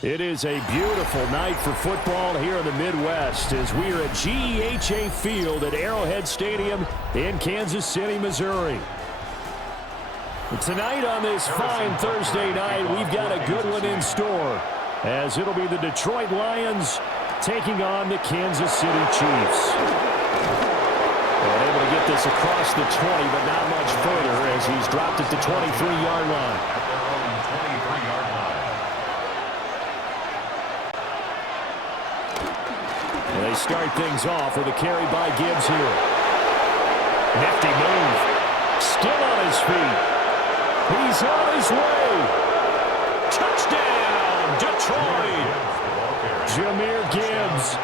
It is a beautiful night for football here in the Midwest as we are at GEHA Field at Arrowhead Stadium in Kansas City, Missouri. Tonight on this fine Thursday night, we've got a good one in store as it'll be the Detroit Lions taking on the Kansas City Chiefs. And able to get this across the 20, but not much further as he's dropped at the 23-yard line. They start things off with a carry by Gibbs here. Nifty move. Still on his feet. He's on his way. Touchdown, Detroit. Jahmyr Gibbs,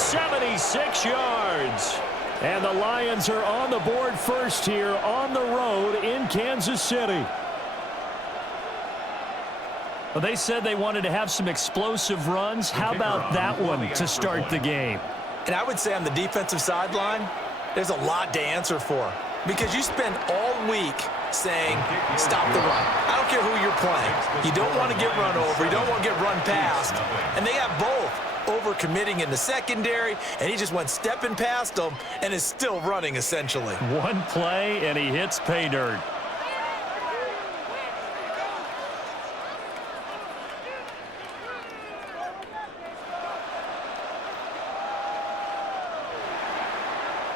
76 yards. And the Lions are on the board first here on the road in Kansas City. Well, they said they wanted to have some explosive runs. How about that one to start the game? And I would say on the defensive sideline, there's a lot to answer for. Because you spend all week saying, stop the run. I don't care who you're playing. You don't want to get run over. You don't want to get run past. And they got both. Over-committing in the secondary, and he just went stepping past them and is still running, essentially. One play, and he hits pay dirt.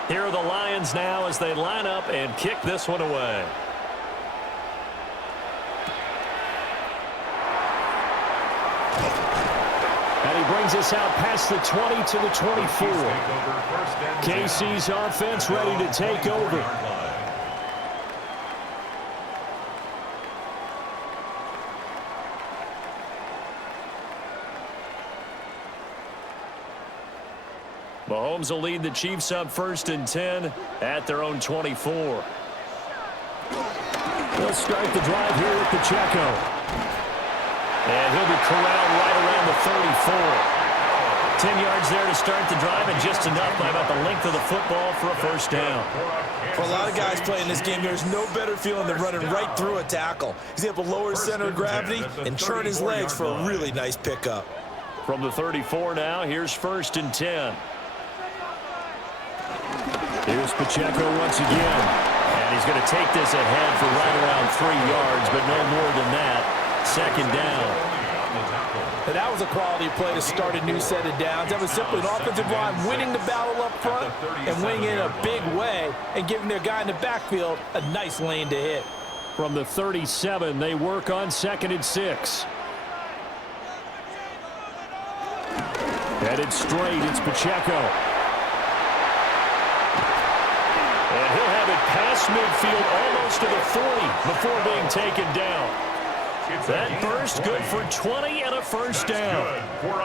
Here are the Lions now as they line up and kick this one away. And he brings us out past the 20 to the 24. KC's offense ready to take over. Mahomes will lead the Chiefs up 1st and 10 at their own 24. They'll start the drive here with Pacheco. And he'll be corralled right around the 34. 10 yards there to start the drive, and just enough by about the length of the football for a first down. For a lot of guys playing this game, there's no better feeling than running right through a tackle. He's able to lower his center of gravity and turn his legs for a really nice pickup. From the 34 now, here's 1st and 10. Here's Pacheco once again. And he's going to take this ahead for right around 3 yards, but no more than that. 2nd down. And that was a quality play to start a new set of downs. That was simply an offensive line winning the battle up front and winning in a big way and giving their guy in the backfield a nice lane to hit. From the 37, they work on 2nd and 6. Headed straight, it's Pacheco. And he'll have it past midfield almost to the 40 before being taken down. That burst good for 20 and a first down.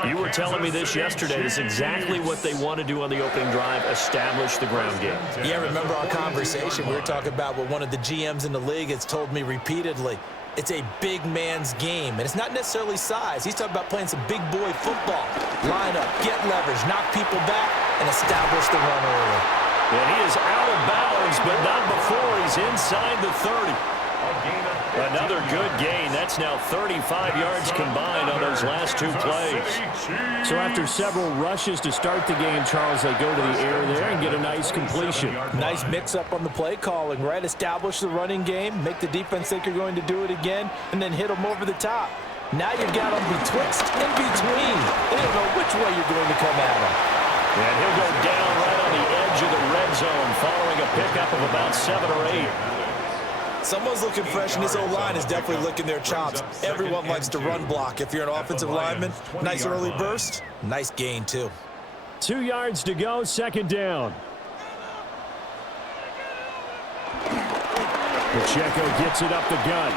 You were telling me this yesterday. This is exactly what they want to do on the opening drive, establish the ground game. Yeah, remember our conversation? We were talking about what one of the GMs in the league has told me repeatedly. It's a big man's game, and it's not necessarily size. He's talking about playing some big boy football. Line up, get leverage, knock people back, and establish the run early. And he is out of bounds, but not before he's inside the 30. Another good gain. That's now 35 yards combined on those last 2 plays. So after several rushes to start the game, Charles, they go to the air there and get a nice completion. Nice mix-up on the play calling, right? Establish the running game, make the defense think you're going to do it again, and then hit them over the top. Now you've got them betwixt and between. They don't know which way you're going to come at them. And he'll go down right on the edge of the red zone following a pickup of about 7 or 8. Someone's looking fresh, and this O-line is definitely licking their chops. Everyone likes to run block. If you're an offensive lineman, nice early burst, nice gain, too. 2 yards to go, 2nd down. Pacheco gets it up the gut.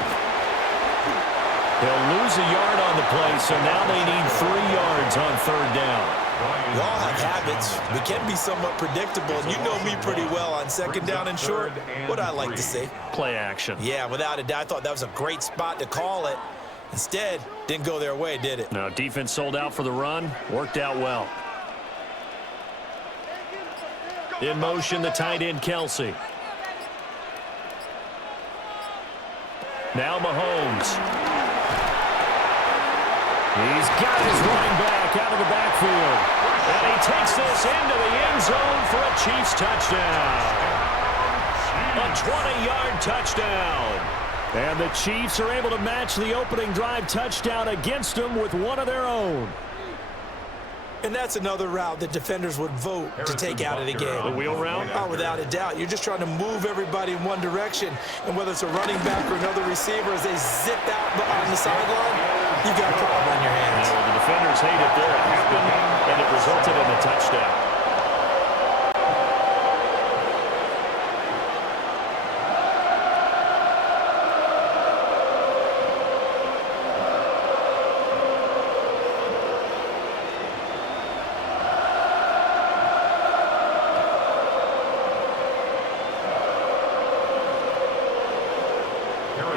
He'll lose a yard on the play, so now they need 3 yards on 3rd down. We all have habits. We can be somewhat predictable, and you know me pretty well on 2nd down and short. What I like to see. Play action. Yeah, without a doubt, I thought that was a great spot to call it. Instead, didn't go their way, did it? No, defense sold out for the run. Worked out well. In motion, the tight end, Kelsey. Now Mahomes. He's got his running back out of the backfield. And he takes this into the end zone for a Chiefs touchdown. A 20-yard touchdown. And the Chiefs are able to match the opening drive touchdown against them with one of their own. And that's another route that defenders would vote to take out of the game. The wheel route? Oh, without a doubt. You're just trying to move everybody in one direction. And whether it's a running back or another receiver, as they zip out on the sideline, you've got a problem on your hands. Yeah, the defenders hate it there. It happened, and it resulted in a touchdown.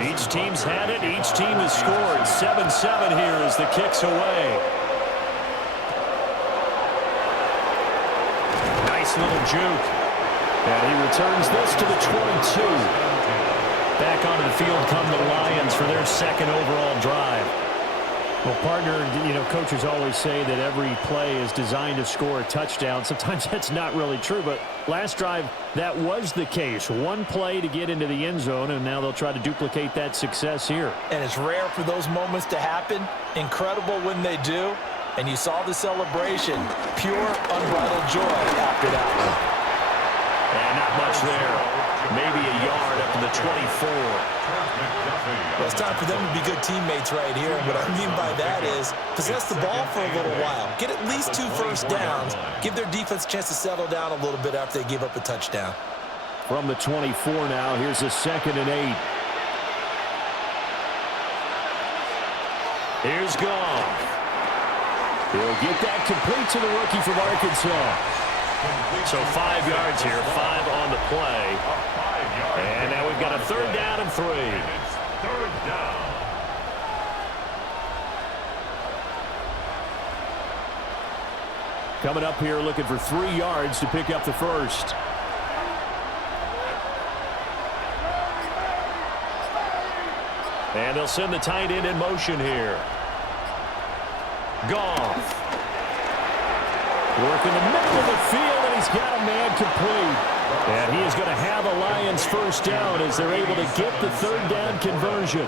Each team's had it. Each team has scored. 7-7 here as the kick's away. Nice little juke. And he returns this to the 22. Back onto the field come the Lions for their second overall drive. Well, partner, coaches always say that every play is designed to score a touchdown. Sometimes that's not really true, but last drive, that was the case. One play to get into the end zone, and now they'll try to duplicate that success here. And it's rare for those moments to happen. Incredible when they do. And you saw the celebration. Pure, unbridled joy after that one. And not much there. Maybe a yard up to the 24. Well, it's time for them to be good teammates right here. And what I mean by that is possess the ball for a little while. Get at least 2 first downs. Give their defense a chance to settle down a little bit after they give up a touchdown. From the 24 now, here's a 2nd and 8. Here's Goff. He'll get that complete to the rookie from Arkansas. So 5 yards here, 5 on the play. And now we've got a 3rd down and 3. Coming up here looking for 3 yards to pick up the first. And they'll send the tight end in motion here. Goff. Work in the middle of the field, and he's got a man complete. And he is going to have a Lions first down as they're able to get the 3rd down conversion.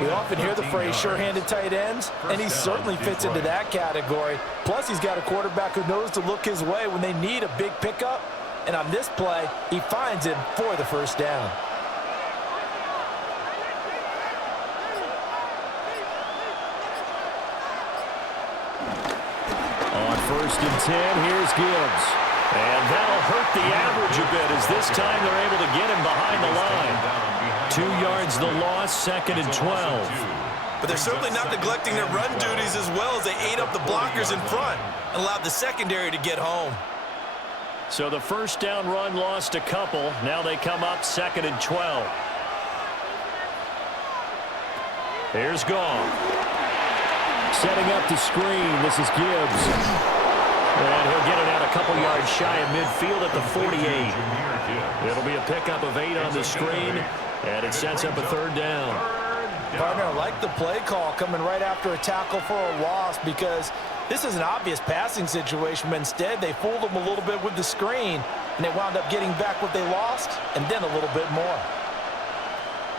We often hear the phrase sure-handed tight ends, and he certainly fits into that category. Plus, he's got a quarterback who knows to look his way when they need a big pickup. And on this play, he finds him for the first down. On 1st and 10, here's Gibbs. And that'll hurt the average a bit as this time they're able to get him behind the line. 2 yards the loss, 2nd and 12. But they're certainly not neglecting their run duties as well as they ate up the blockers in front and allowed the secondary to get home. So the first down run lost a couple. Now they come up 2nd and 12. Here's Goff. Setting up the screen. This is Gibbs. And he'll get it out a couple yards shy of midfield at the 48. It'll be a pickup of 8 on the screen, and it sets up a 3rd down. Partner, I like the play call coming right after a tackle for a loss because this is an obvious passing situation, but instead they fooled them a little bit with the screen, and they wound up getting back what they lost and then a little bit more.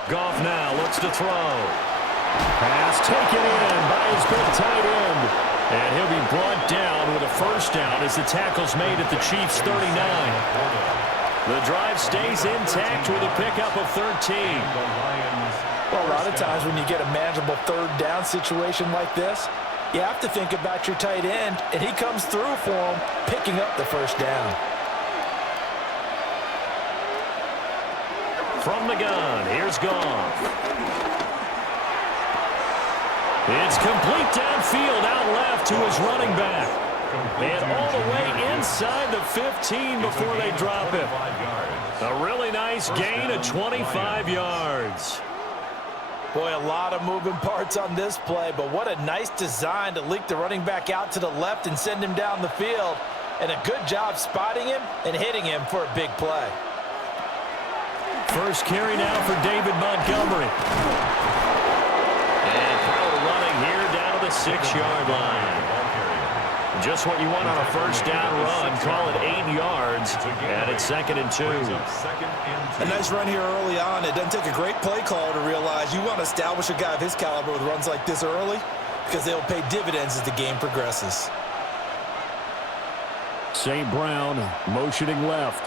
Goff now looks to throw. Pass taken in by his big tight end. And he'll be brought down with a first down as the tackle's made at the Chiefs' 39. The drive stays intact with a pickup of 13. Well, a lot of times when you get a manageable 3rd down situation like this, you have to think about your tight end, and he comes through for him, picking up the first down. From the gun, here's Goff. It's complete downfield out left to his running back. And all the way inside the 15 before they drop him. A really nice gain of 25 yards. Boy, a lot of moving parts on this play, but what a nice design to leak the running back out to the left and send him down the field. And a good job spotting him and hitting him for a big play. First carry now for David Montgomery. And power running here down to the 6-yard line. Just what you want on a first down run. Call it 8 yards, and it's 2nd and 2. A nice run here early on. It doesn't take a great play caller to realize you want to establish a guy of his caliber with runs like this early because they'll pay dividends as the game progresses. St. Brown motioning left.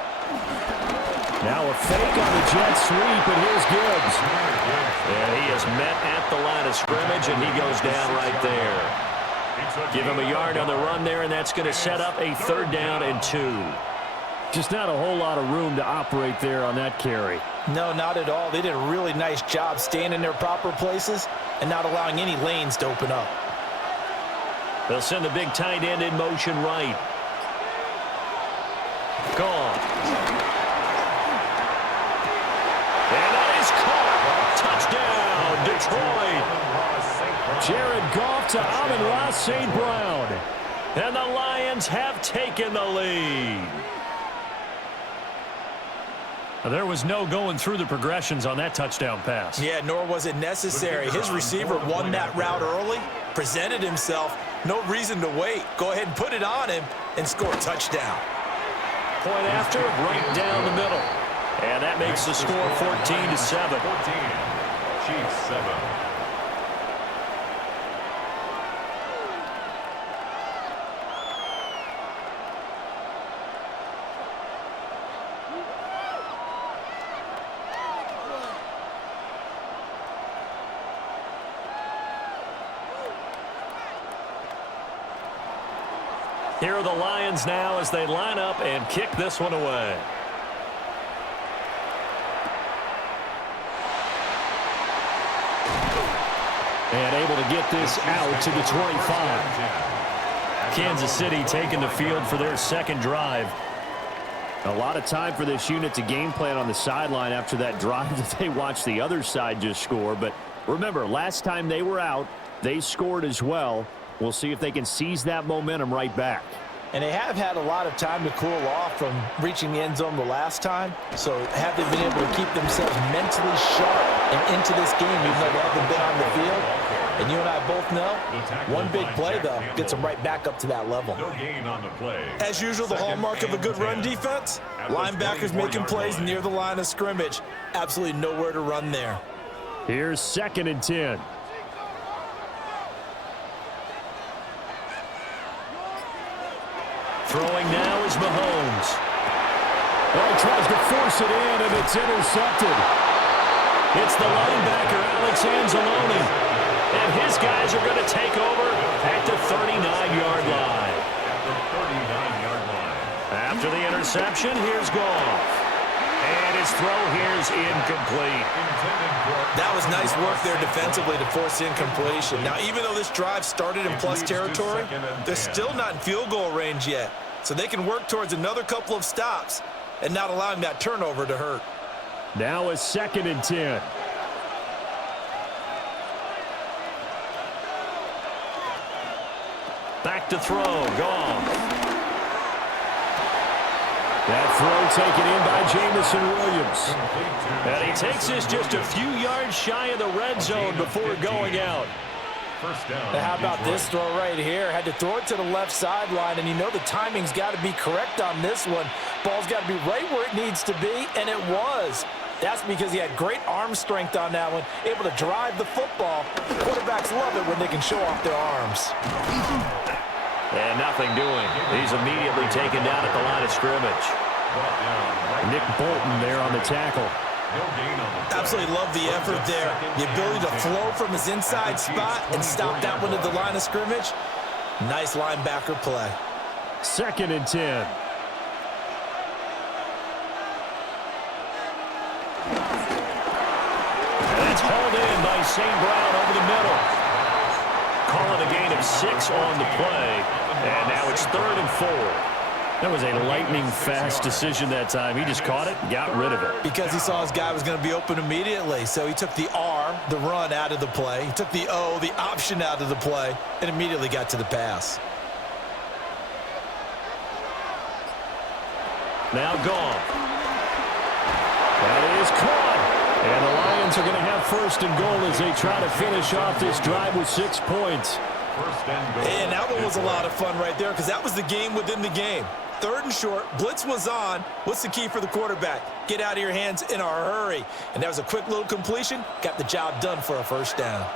Now a fake on the jet sweep, and here's Gibbs. And he is met at the line of scrimmage, and he goes down right there. Give him a yard on the run there, and that's going to set up a 3rd down and 2. Just not a whole lot of room to operate there on that carry. No, not at all. They did a really nice job staying in their proper places and not allowing any lanes to open up. They'll send the big tight end in motion right. Gone. And that is caught. Touchdown, Detroit. Jared Goff to Amon-Ra St. Brown. And the Lions have taken the lead. There was no going through the progressions on that touchdown pass. Yeah, nor was it necessary. His receiver won that route early, presented himself, no reason to wait. Go ahead and put it on him and score a touchdown. Point after, right down the middle. And that makes the score 14-7. 14, Chiefs 7. Here are the Lions now as they line up and kick this one away. And able to get this out to the 25. Kansas City taking the field for their 2nd drive. A lot of time for this unit to game plan on the sideline after that drive that they watched the other side just score. But remember, last time they were out, they scored as well. We'll see if they can seize that momentum right back. And they have had a lot of time to cool off from reaching the end zone the last time. So have they been able to keep themselves mentally sharp and into this game even though they haven't been on the field? And you and I both know, one big play, though, gets them right back up to that level. No gain on the play. As usual, the hallmark of a good run defense, linebackers making plays near the line of scrimmage. Absolutely nowhere to run there. Here's 2nd and 10. Throwing now is Mahomes. Oh, he tries to force it in, and it's intercepted. It's the linebacker, Alex Anzalone. And his guys are going to take over at the 39-yard line. After the interception, here's Goff. And his throw here's incomplete. That was nice work there defensively to force incompletion. Now, even though this drive started in plus territory, they're still not in field goal range yet. So they can work towards another couple of stops and not allowing that turnover to hurt. Now a 2nd and 10. Back to throw, Goff. That throw taken in by Jamison Williams. And he takes this just a few yards shy of the red zone before going out. First down. Now, how about this throw right here? Had to throw it to the left sideline, and you know the timing's got to be correct on this one. Ball's got to be right where it needs to be, and it was. That's because he had great arm strength on that one, able to drive the football. Quarterbacks love it when they can show off their arms. And nothing doing. He's immediately taken down at the line of scrimmage. Nick Bolton there on the tackle. Absolutely love the effort there. The ability to flow from his inside spot and stop that one at the line of scrimmage. Nice linebacker play. 2nd and 10. And it's hauled in by St. Brown over the middle. Calling a gain of 6 on the play. And now it's 3rd and 4. That was a lightning-fast decision that time. He just caught it, got rid of it. Because he saw his guy was going to be open immediately. So he took the R, the run, out of the play. He took the O, the option, out of the play, and immediately got to the pass. Now Goff. That is caught. And the Lions are going to have 1st and goal as they try to finish off this drive with 6 points. First and goal. And that one was a lot of fun right there because that was the game within the game. 3rd and short, blitz was on. What's the key for the quarterback? Get out of your hands in a hurry. And that was a quick little completion. Got the job done for a first down.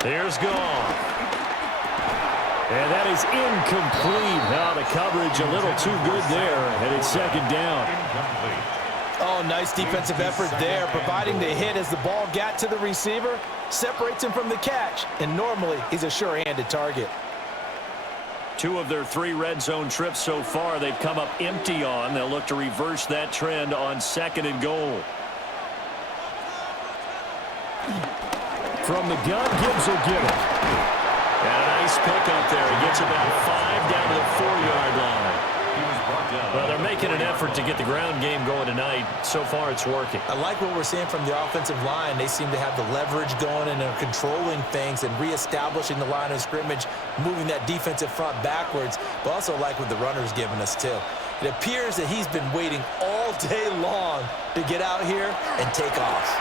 There's Goff. And that is incomplete. Now the coverage a little too good there, and it's 2nd down. Incomplete. Oh, nice defensive effort there, providing the hit as the ball got to the receiver, separates him from the catch, and normally he's a sure-handed target. 2 of their 3 red zone trips so far they've come up empty on. They'll look to reverse that trend on 2nd and goal. From the gun, Gibbs will get it. And a nice pickup there. He gets about 5 down to the 4-yard line. He was brought down. Well, they're making an effort to get the ground game going tonight. So far, it's working. I like what we're seeing from the offensive line. They seem to have the leverage going and are controlling things and reestablishing the line of scrimmage, moving that defensive front backwards, but also like what the runner's giving us, too. It appears that he's been waiting all day long to get out here and take off.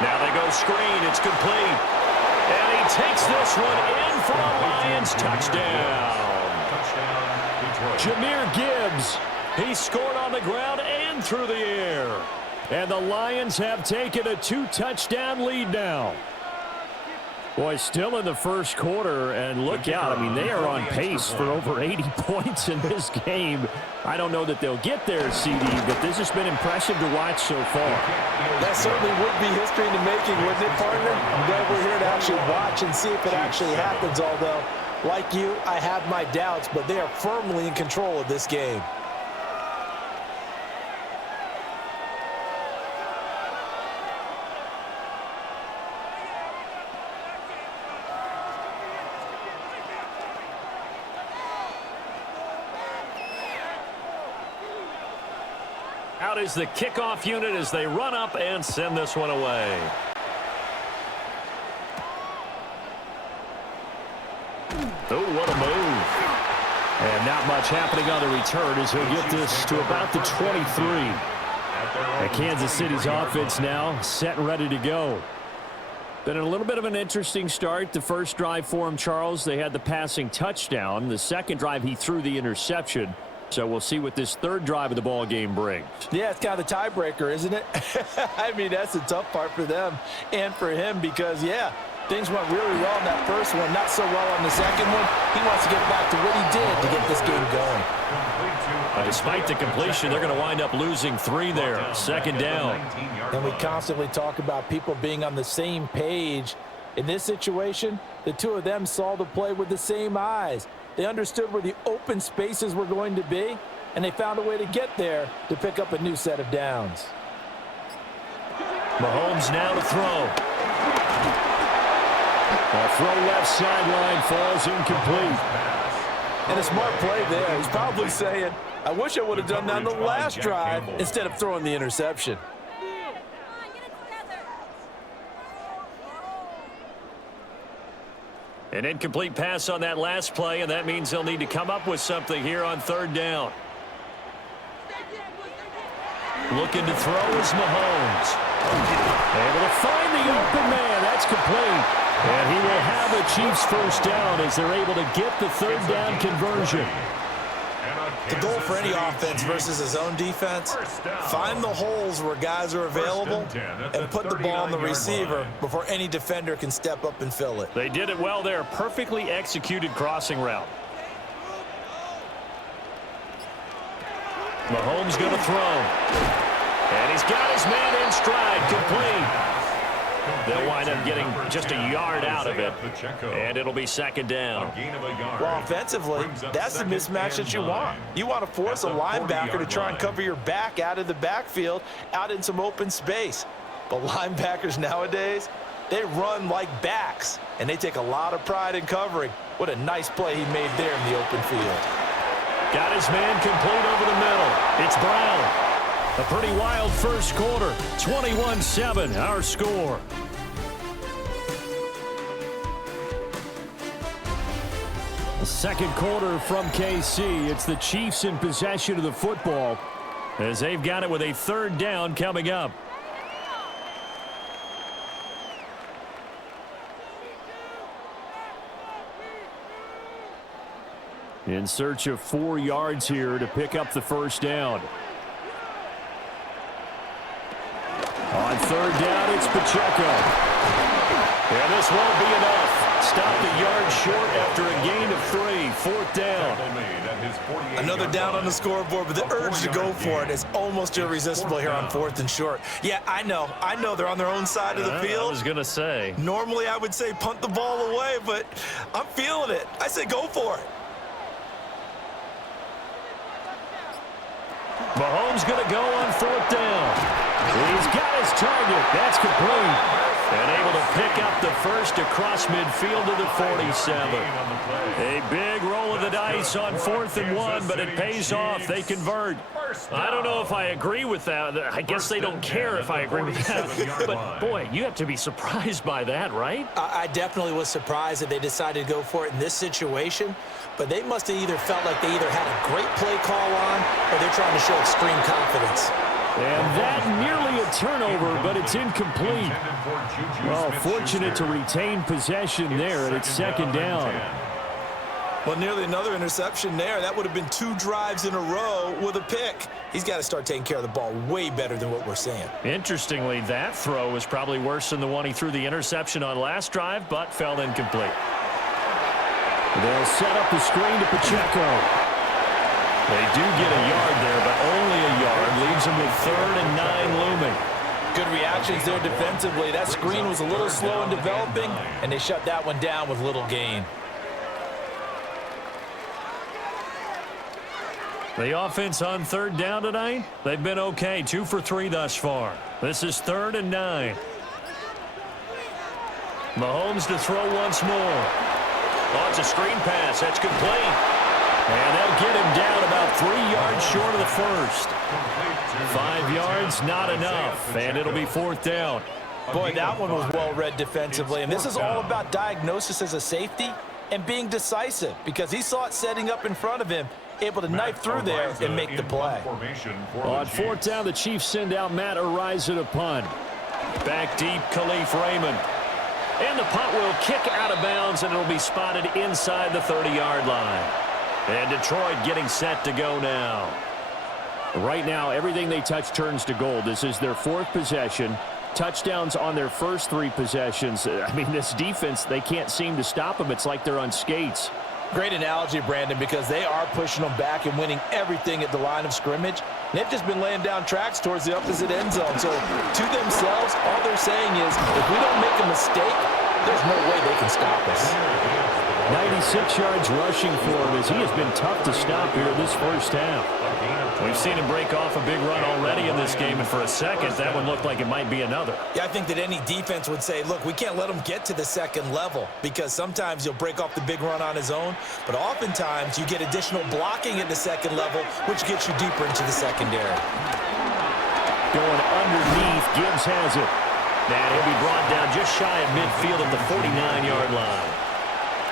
Now they go screen. It's complete. And he takes this one in for a Lions touchdown. Touchdown, Detroit. Jahmyr Gibbs. He scored on the ground and through the air. And the Lions have taken a 2-touchdown lead now. Boy, still in the first quarter, and look out. I mean, they are on pace for over 80 points in this game. I don't know that they'll get there, CD, but this has been impressive to watch so far. That certainly would be history in the making, wouldn't it, partner? I'm glad we're here to actually watch and see if it actually happens, although, like you, I have my doubts, but they are firmly in control of this game. Out is the kickoff unit as they run up and send this one away. Oh, what a move. And not much happening on the return as he'll get this to about the 23. And Kansas City's offense now set and ready to go. Been a little bit of an interesting start. The first drive for him, Charles, they had the passing touchdown. The second drive, he threw the interception. So we'll see what this third drive of the ball game brings. Yeah, it's kind of the tiebreaker, isn't it? I mean, that's the tough part for them and for him because, yeah, things went really well in that first one, not so well on the second one. He wants to get back to what he did to get this game going. Despite the completion, they're going to wind up losing 3 there. 2nd down. And we constantly talk about people being on the same page. In this situation, the two of them saw the play with the same eyes. They understood where the open spaces were going to be, and they found a way to get there to pick up a new set of downs. Mahomes now to throw. A throw left sideline falls incomplete. And a smart play there. He's probably saying, I wish I would have done that on the last drive instead of throwing the interception. An incomplete pass on that last play, and that means they'll need to come up with something here on 3rd down. Looking to throw is Mahomes. Able to find the open man. That's complete. And he will have the Chiefs first down as they're able to get the 3rd down conversion. The goal for any offense versus his own defense, find the holes where guys are available and put the ball on the receiver before any defender can step up and fill it. They did it well there. Perfectly executed crossing route. Mahomes going to throw. And he's got his man in stride. Complete. They'll wind up getting just a yard out of it, and it'll be 2nd down. Well, offensively, that's the mismatch that you want. You want to force a linebacker to try and cover your back out of the backfield, out in some open space. But linebackers nowadays, they run like backs, and they take a lot of pride in covering. What a nice play he made there in the open field. Got his man complete over the middle. It's Brown. A pretty wild first quarter. 21-7, our score. The second quarter from KC. It's the Chiefs in possession of the football as they've got it with a 3rd down coming up. In search of 4 yards here to pick up the first down. On third down, it's Pacheco. And this won't be enough. Stopped a yard short after a gain of 3. Fourth down. Another down on the scoreboard, but the urge to go for it is almost irresistible here on 4th and short. Yeah, I know they're on their own side of the field. I was going to say. Normally I would say punt the ball away, but I'm feeling it. I say go for it. Mahomes going to go on 4th down. He's got his target. That's complete. And able to pick up the first across midfield to the 47. A big roll of the dice on 4th and 1, but it pays off. They convert. I don't know if I agree with that. I guess they don't care if I agree with that. But, boy, you have to be surprised by that, right? I definitely was surprised that they decided to go for it in this situation, but they must have either felt like they either had a great play call on or they're trying to show extreme confidence. And that nearly a turnover, but it's incomplete. Well, fortunate to retain possession there, and it's second down. Well, nearly another interception there. That would have been 2 drives in a row with a pick. He's got to start taking care of the ball way better than what we're seeing. Interestingly, that throw was probably worse than the one he threw the interception on last drive, but fell incomplete. They'll set up the screen to Pacheco. They do get a yard there, but only a yard. Leaves them with 3rd and 9 looming. Good reactions there defensively. That screen was a little slow in developing, and they shut that one down with little gain. The offense on 3rd down tonight, they've been okay. 2 for 3 thus far. This is 3rd and 9. Mahomes to throw once more. Oh, it's a screen pass. That's complete. And they'll get him down about 3 yards short of the first. 5 yards, not enough. And it'll be 4th down. Boy, that one was well read defensively. And this is all about diagnosis as a safety and being decisive, because he saw it setting up in front of him, able to knife through there and make the play. On 4th down, the Chiefs send out Matt Araiza to punt. Back deep, Khalif Raymond. And the punt will kick out of bounds, and it'll be spotted inside the 30-yard line. And Detroit getting set to go now. Right now, everything they touch turns to gold. This is their 4th possession. Touchdowns on their first 3 possessions. I mean, this defense, they can't seem to stop them. It's like they're on skates. Great analogy, Brandon, because they are pushing them back and winning everything at the line of scrimmage. They've just been laying down tracks towards the opposite end zone. So to themselves, all they're saying is, if we don't make a mistake, there's no way they can stop us. 96 yards rushing for him as he has been tough to stop here this first half. We've seen him break off a big run already in this game, and for a second, that one looked like it might be another. Yeah, I think that any defense would say, look, we can't let him get to the second level, because sometimes he'll break off the big run on his own, but oftentimes you get additional blocking at the second level, which gets you deeper into the secondary. Going underneath, Gibbs has it. And he'll be brought down just shy of midfield at the 49-yard line.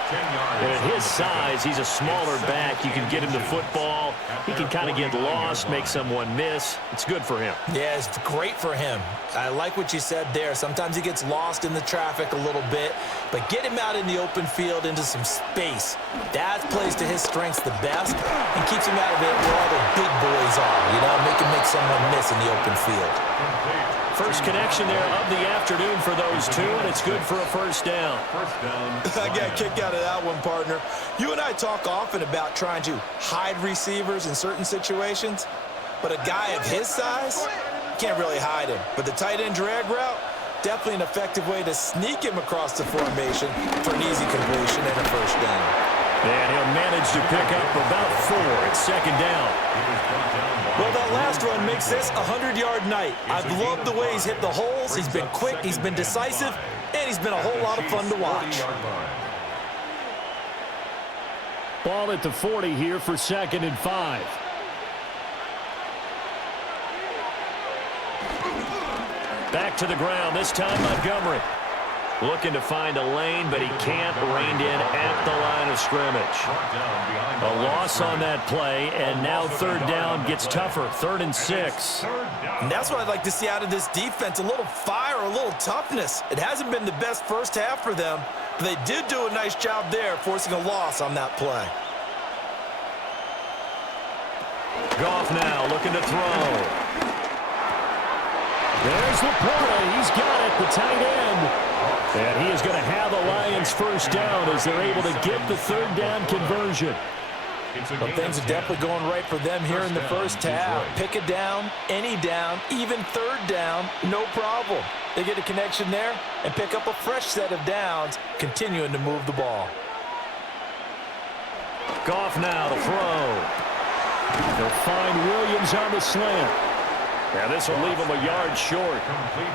And at his size, he's a smaller back. You can get him the football. He can kind of get lost, make someone miss. It's good for him. Yeah, it's great for him. I like what you said there. Sometimes he gets lost in the traffic a little bit, but get him out in the open field into some space. That plays to his strengths the best and keeps him out of it where all the big boys are, you know, make someone miss in the open field. First connection there of the afternoon for those two, and it's good for a first down. I got a kick out of that one, partner. You and I talk often about trying to hide receivers in certain situations, but a guy of his size, can't really hide him. But the tight end drag route, definitely an effective way to sneak him across the formation for an easy completion and a first down. And he'll manage to pick up about 4. It's second down. Well, that last run makes this a 100-yard night. I've loved the way he's hit the holes. He's been quick, he's been decisive, and he's been a whole lot of fun to watch. Ball at the 40 here for 2nd and 5. Back to the ground, this time Montgomery. Looking to find a lane, but he can't. Reined in at the line of scrimmage. A loss on that play, and now 3rd down gets tougher. 3rd and 6. And that's what I'd like to see out of this defense, a little fire, a little toughness. It hasn't been the best first half for them, but they did do a nice job there, forcing a loss on that play. Goff now looking to throw. There's Laporta. He's got it, the tight end. And he is going to have the Lions first down as they're able to get the third down conversion. Well, things are definitely going right for them here in the first half. Pick a down, any down, even third down, no problem. They get a connection there and pick up a fresh set of downs, continuing to move the ball. Goff now to throw. They'll find Williams on the slant. Now this will leave him a yard short.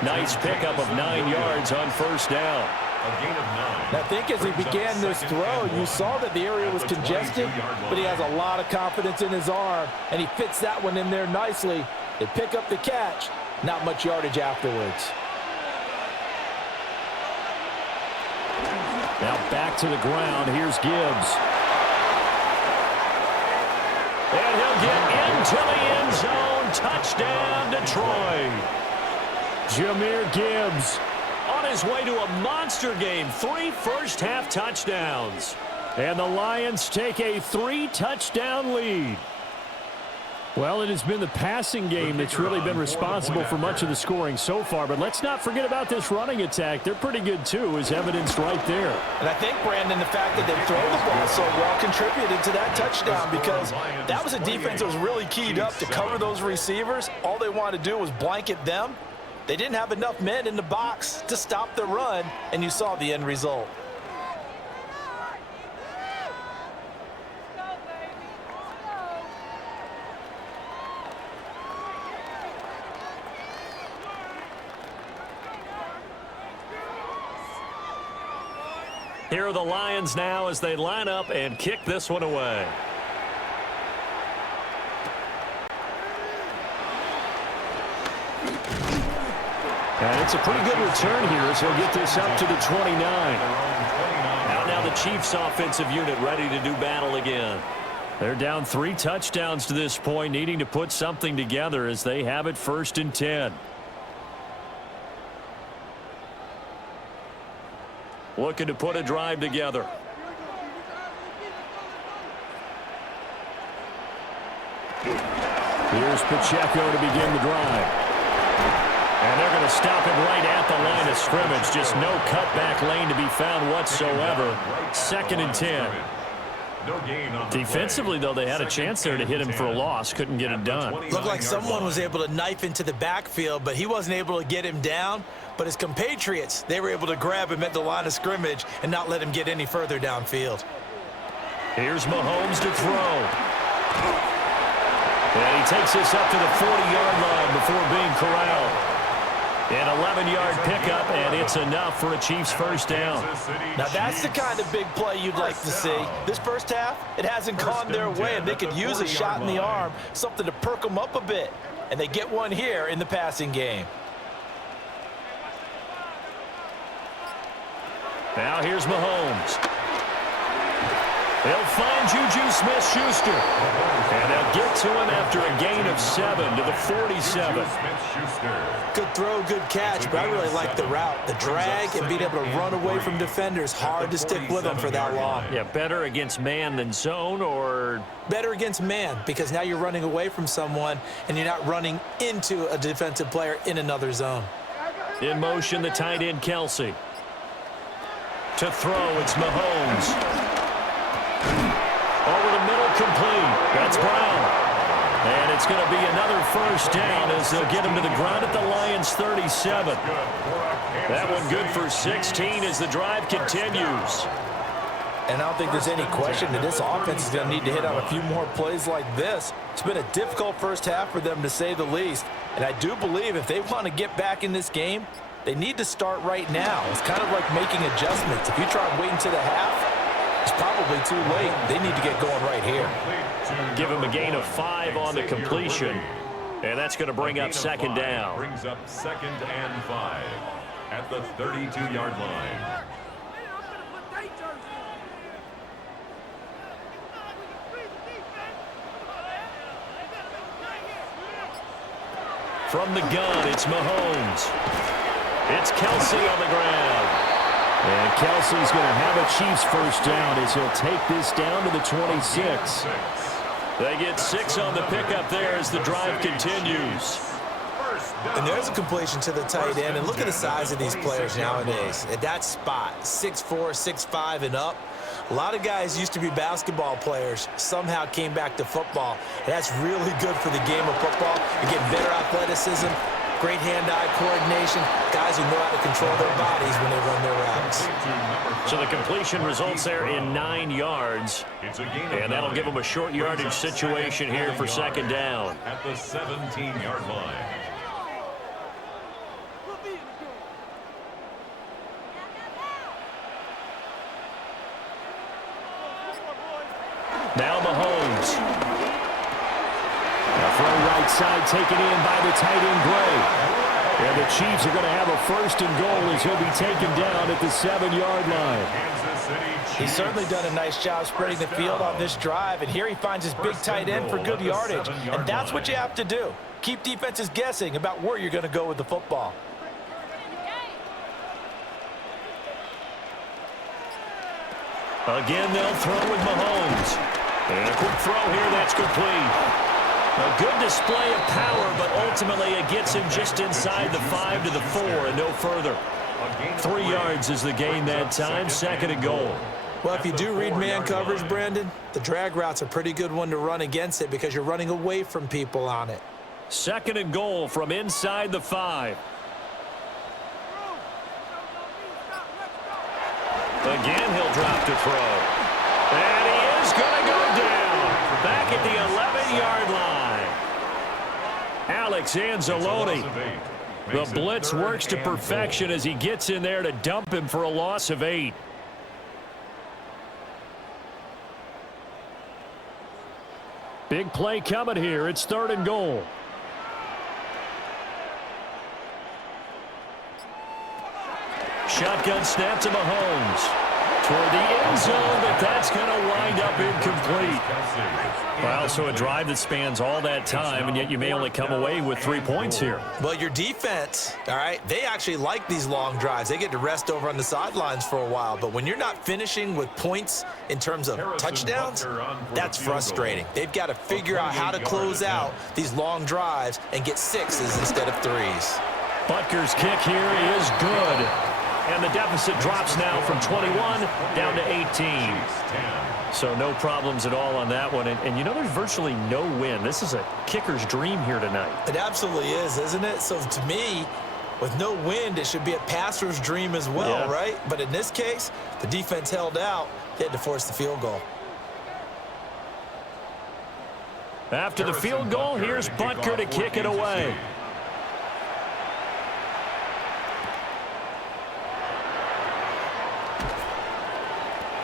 Nice pickup of 9 yards on first down. A gain of 9. I think as he began this throw, you saw that the area was congested, but he has a lot of confidence in his arm, and he fits that one in there nicely. They pick up the catch, not much yardage afterwards. Now back to the ground. Here's Gibbs. And he'll get into the end zone. Touchdown, Detroit. Jahmyr Gibbs. On his way to a monster game. 3 first-half touchdowns. And the Lions take a 3-touchdown lead. Well, it has been the passing game that's really been responsible for much of the scoring so far. But let's not forget about this running attack. They're pretty good, too, as evidenced right there. And I think, Brandon, the fact that they throw the ball so well contributed to that touchdown, because that was a defense that was really keyed up to cover those receivers. All they wanted to do was blanket them. They didn't have enough men in the box to stop the run, and you saw the end result. Here are the Lions now as they line up and kick this one away. And it's a pretty good return here as he'll get this up to the 29. Out now the Chiefs offensive unit ready to do battle again. They're down 3 touchdowns to this point, needing to put something together as they have it 1st and 10. Looking to put a drive together. Here's Pacheco to begin the drive. And they're going to stop him right at the line of scrimmage. Just no cutback lane to be found whatsoever. 2nd and 10. Defensively, though, they had a chance there to hit him for a loss. Couldn't get it done. Looked like someone was able to knife into the backfield, but he wasn't able to get him down. But his compatriots, they were able to grab him at the line of scrimmage and not let him get any further downfield. Here's Mahomes to throw. And he takes this up to the 40-yard line before being corralled. An 11-yard pickup, and it's enough for a Chiefs first down. Now that's the kind of big play you'd like to see. This first half, it hasn't gone their way, and they could use a shot in the arm, something to perk them up a bit. And they get one here in the passing game. Now here's Mahomes. They'll find Juju Smith-Schuster. And they'll get to him after a gain of 7 to the 47. Good throw, good catch, but I really like the route. The drag and being able to run away from defenders. Hard to stick with them for that long. Yeah, better against man than zone, or? Better against man, because now you're running away from someone and you're not running into a defensive player in another zone. In motion, the tight end, Kelsey. To throw, it's Mahomes. Over the middle, complete. That's Brown. And it's going to be another first down as they'll get him to the ground at the Lions' 37. That one good for 16 as the drive continues. And I don't think there's any question that this offense is going to need to hit on a few more plays like this. It's been a difficult first half for them, to say the least. And I do believe if they want to get back in this game, they need to start right now. It's kind of like making adjustments. If you try and wait until the half, it's probably too late. They need to get going right here. Give him a gain of 5 on the completion. And that's going to bring up 2nd down. Brings up 2nd and 5 at the 32-yard line. From the gun, it's Mahomes. It's Kelsey on the ground. And Kelsey's going to have a Chiefs first down as he'll take this down to the 26. They get 6 on the pickup there as the drive continues. And there's a completion to the tight end. And look at the size of these players nowadays. At that spot, 6'4", 6'5", and up. A lot of guys used to be basketball players, somehow came back to football. And that's really good for the game of football. You're getting better athleticism, great hand-eye coordination, guys who know how to control their bodies when they run their routes. So the completion results there in 9 yards. And that'll give them a short yardage situation here for second down. At the 17-yard line. Now Mahomes. A throw right side taken in by the tight end Gray. And the Chiefs are going to have a first and goal as he'll be taken down at the 7-yard line. He's certainly done a nice job spreading the field on this drive, and here he finds his big tight end for good yardage. And that's what you have to do. Keep defenses guessing about where you're going to go with the football. Again, they'll throw with Mahomes. And a quick throw here, that's complete. A good display of power, but ultimately it gets him just inside the 5 to the 4 and no further. 3 yards is the gain that time, second and goal. Well, if you do read man coverage, Brandon, the drag route's a pretty good one to run against it because you're running away from people on it. Second and goal from inside the 5. Again, he'll drop to throw. And he is going to go down. Back at the 11-yard line. Alex Anzalone. The blitz works to perfection as he gets in there to dump him for a loss of 8. Big play coming here. It's third and goal. Shotgun snap to Mahomes. Toward the end zone, but that's going to wind up incomplete. Well, so a drive that spans all that time, and yet you may only come away with 3 points here. Well, your defense, all right, they actually like these long drives. They get to rest over on the sidelines for a while. But when you're not finishing with points in terms of touchdowns, that's frustrating. They've got to figure out how to close out these long drives and get 6s instead of 3s. Butker's kick here is good. And the deficit drops now from 21 down to 18. So no problems at all on that one. And you know, there's virtually no win. This is a kicker's dream here tonight. It absolutely is, isn't it? So to me, with no wind, it should be a passer's dream as well, right? But in this case, the defense held out. They had to force the field goal. After the field goal, here's Butker to kick it away.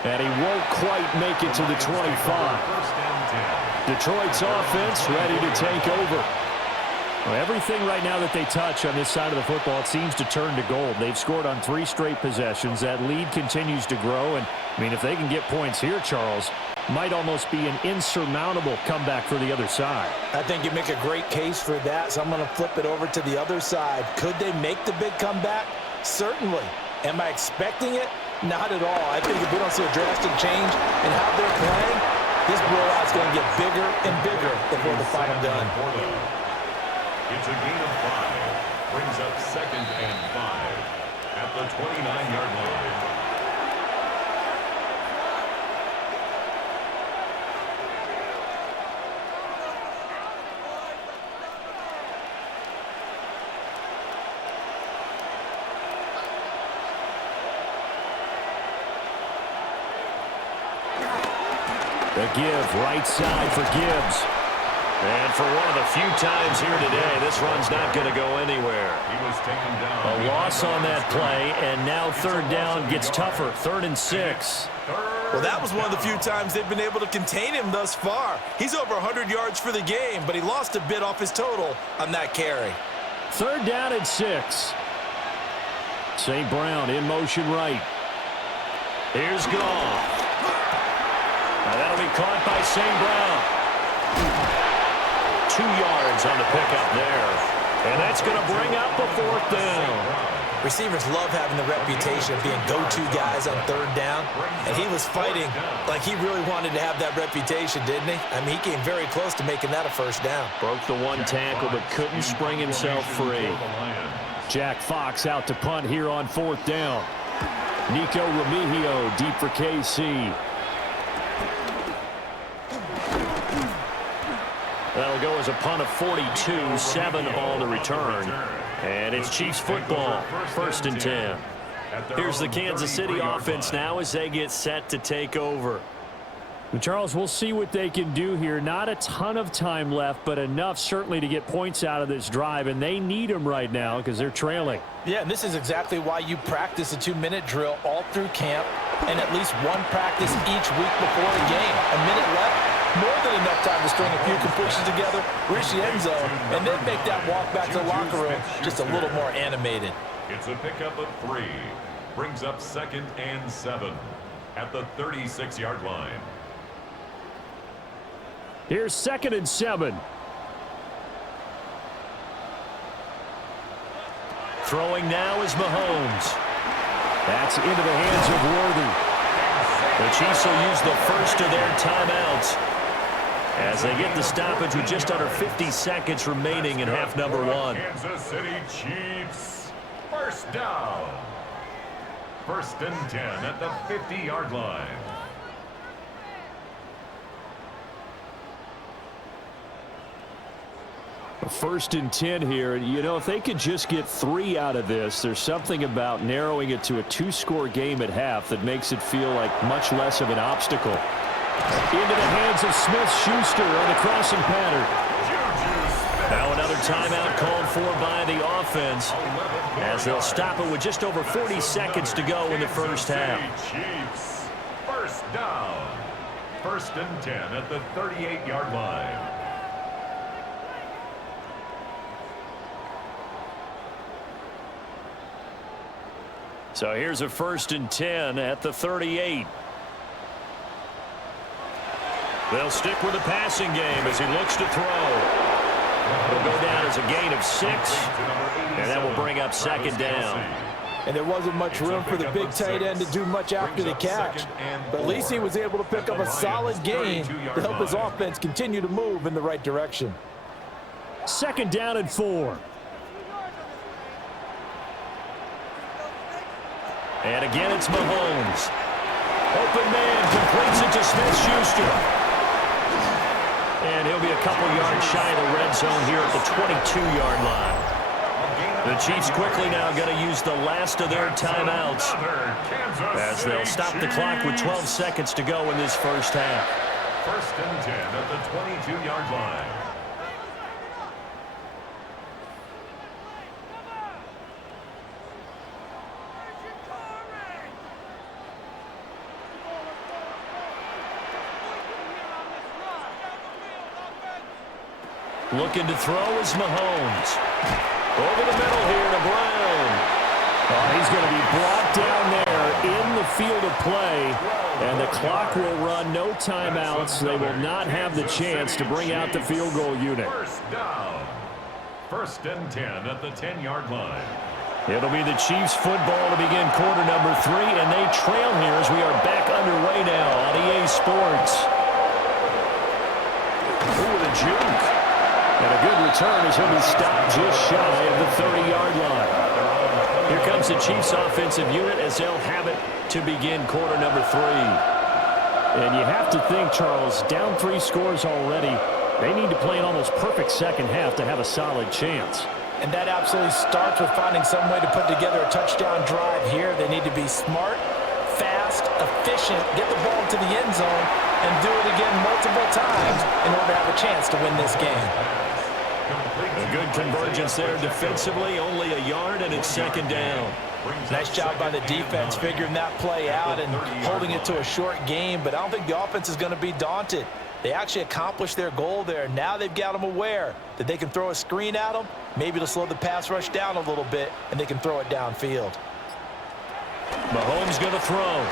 And he won't quite make it to the 25. Detroit's offense ready to take over. Well, everything right now that they touch on this side of the football, it seems to turn to gold. They've scored on 3 straight possessions. That lead continues to grow. And, I mean, if they can get points here, Charles, might almost be an insurmountable comeback for the other side. I think you make a great case for that, so I'm going to flip it over to the other side. Could they make the big comeback? Certainly. Am I expecting it? Not at all. I think if we don't see a drastic change in how they're playing, this blowout's going to get bigger and bigger before the final done. It's a gain of 5. Brings up second and 5 at the 29-yard line. The give, right side for Gibbs. And for one of the few times here today, this run's not going to go anywhere. He was taken down. A loss on that play, and now third down gets tougher. 3rd and 6. Well, that was one of the few times they've been able to contain him thus far. He's over 100 yards for the game, but he lost a bit off his total on that carry. 3rd down and 6. St. Brown in motion right. Here's Goff. Now that'll be caught by St. Brown. 2 yards on the pickup there. And that's going to bring up a 4th down. Receivers love having the reputation of being go-to guys on third down, and he was fighting like he really wanted to have that reputation, didn't he? I mean, he came very close to making that a first down. Broke the one tackle, but couldn't spring himself free. Jack Fox out to punt here on fourth down. Nico Remigio deep for KC. That'll go as a punt of 42, 7 on the return. And it's Chiefs football, 1st and 10. Here's the Kansas City offense now as they get set to take over. And Charles, we'll see what they can do here. Not a ton of time left, but enough certainly to get points out of this drive, and they need them right now because they're trailing. Yeah, and this is exactly why you practice a 2-minute drill all through camp and at least one practice each week before a game. A minute left. More than enough time to string a few completions together, reach the end zone, and then make that walk back to the locker room just a little more animated. It's a pickup of 3. Brings up 2nd and 7 at the 36-yard line. Here's 2nd and 7. Throwing now is Mahomes. That's into the hands of Worthy. The Chiefs will use the first of their timeouts as they get the stoppage with just under 50 seconds remaining in half number 1. Kansas City Chiefs, first down. 1st and 10 at the 50-yard line. First and 10 here. You know, if they could just get 3 out of this, there's something about narrowing it to a 2-score game at half that makes it feel like much less of an obstacle. Into the hands of Smith-Schuster on the crossing pattern. Now another timeout called for by the offense as they'll stop it with just over 40 seconds to go in the first half. Chiefs, first down. 1st and 10 at the 38-yard line. So here's a 1st and 10 at the 38. They'll stick with the passing game as he looks to throw. It'll go down as a gain of 6, and that will bring up 2nd down. And there wasn't much room for the big tight end to do much after the catch. But at least he was able to pick up a solid gain to help his offense continue to move in the right direction. 2nd down and 4. And again, it's Mahomes. Open man completes it to Smith-Schuster. And he'll be a couple yards shy of the red zone here at the 22-yard line. The Chiefs quickly now going to use the last of their timeouts as they'll stop the clock with 12 seconds to go in this first half. 1st and 10 at the 22-yard line. Looking to throw is Mahomes. Over the middle here to Brown. Oh, he's going to be brought down there in the field of play, and the clock will run. No timeouts. They will not have the chance to bring out the field goal unit. First down. 1st and 10 at the 10-yard line. It'll be the Chiefs football to begin quarter number 3, and they trail here as we are back underway now on EA Sports. Ooh, with a juke. And a good return as he'll be stopped just shy of the 30-yard line. Here comes the Chiefs offensive unit as they'll have it to begin quarter number 3. And you have to think, Charles, down 3 scores already. They need to play an almost perfect second half to have a solid chance. And that absolutely starts with finding some way to put together a touchdown drive here. They need to be smart, fast, efficient, get the ball to the end zone, and do it again multiple times in order to have a chance to win this game. A good convergence there defensively, only a yard, and it's 2nd down. Nice job by the defense figuring that play out and holding it to a short game, but I don't think the offense is going to be daunted. They actually accomplished their goal there. Now they've got them aware that they can throw a screen at them, maybe to slow the pass rush down a little bit, and they can throw it downfield. Mahomes going to throw.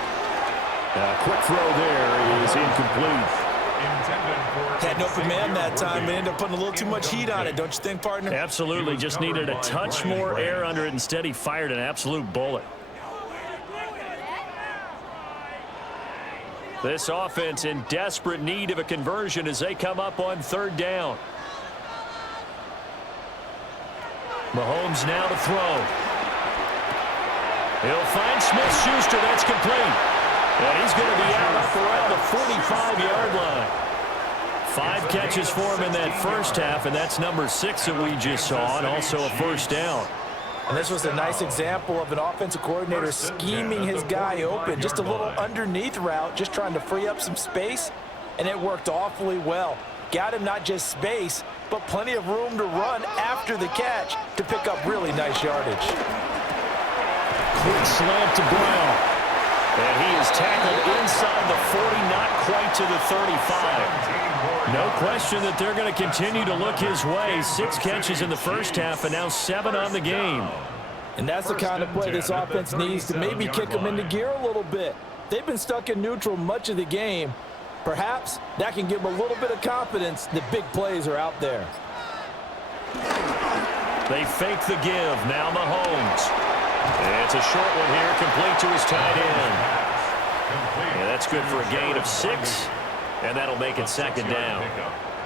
A quick throw there is incomplete. Intended for Had no command that time, but ended up putting a little too much heat on it, don't you think, partner? Absolutely. Just needed a touch more air under it. Instead, he fired an absolute bullet. This offense in desperate need of a conversion as they come up on third down. Mahomes now to throw. He'll find Smith-Schuster. That's complete. And he's going to be out up around the 45-yard line. 5 catches for him in that first half, and that's number 6 that we just saw, and also a first down. And this was a nice example of an offensive coordinator scheming his guy open. Just a little underneath route, just trying to free up some space, and it worked awfully well. Got him not just space, but plenty of room to run after the catch to pick up really nice yardage. Quick slant to Brown. And he is tackled inside the 40, not quite to the 35. No question that they're going to continue to look his way. 6 catches in the first half and now 7 on the game. And that's the kind of play this offense needs to maybe kick them into gear a little bit. They've been stuck in neutral much of the game. Perhaps that can give them a little bit of confidence that big plays are out there. They fake the give. Now Mahomes. It's a short one here, complete to his tight end. Yeah, that's good for a gain of 6, and that'll make it second down.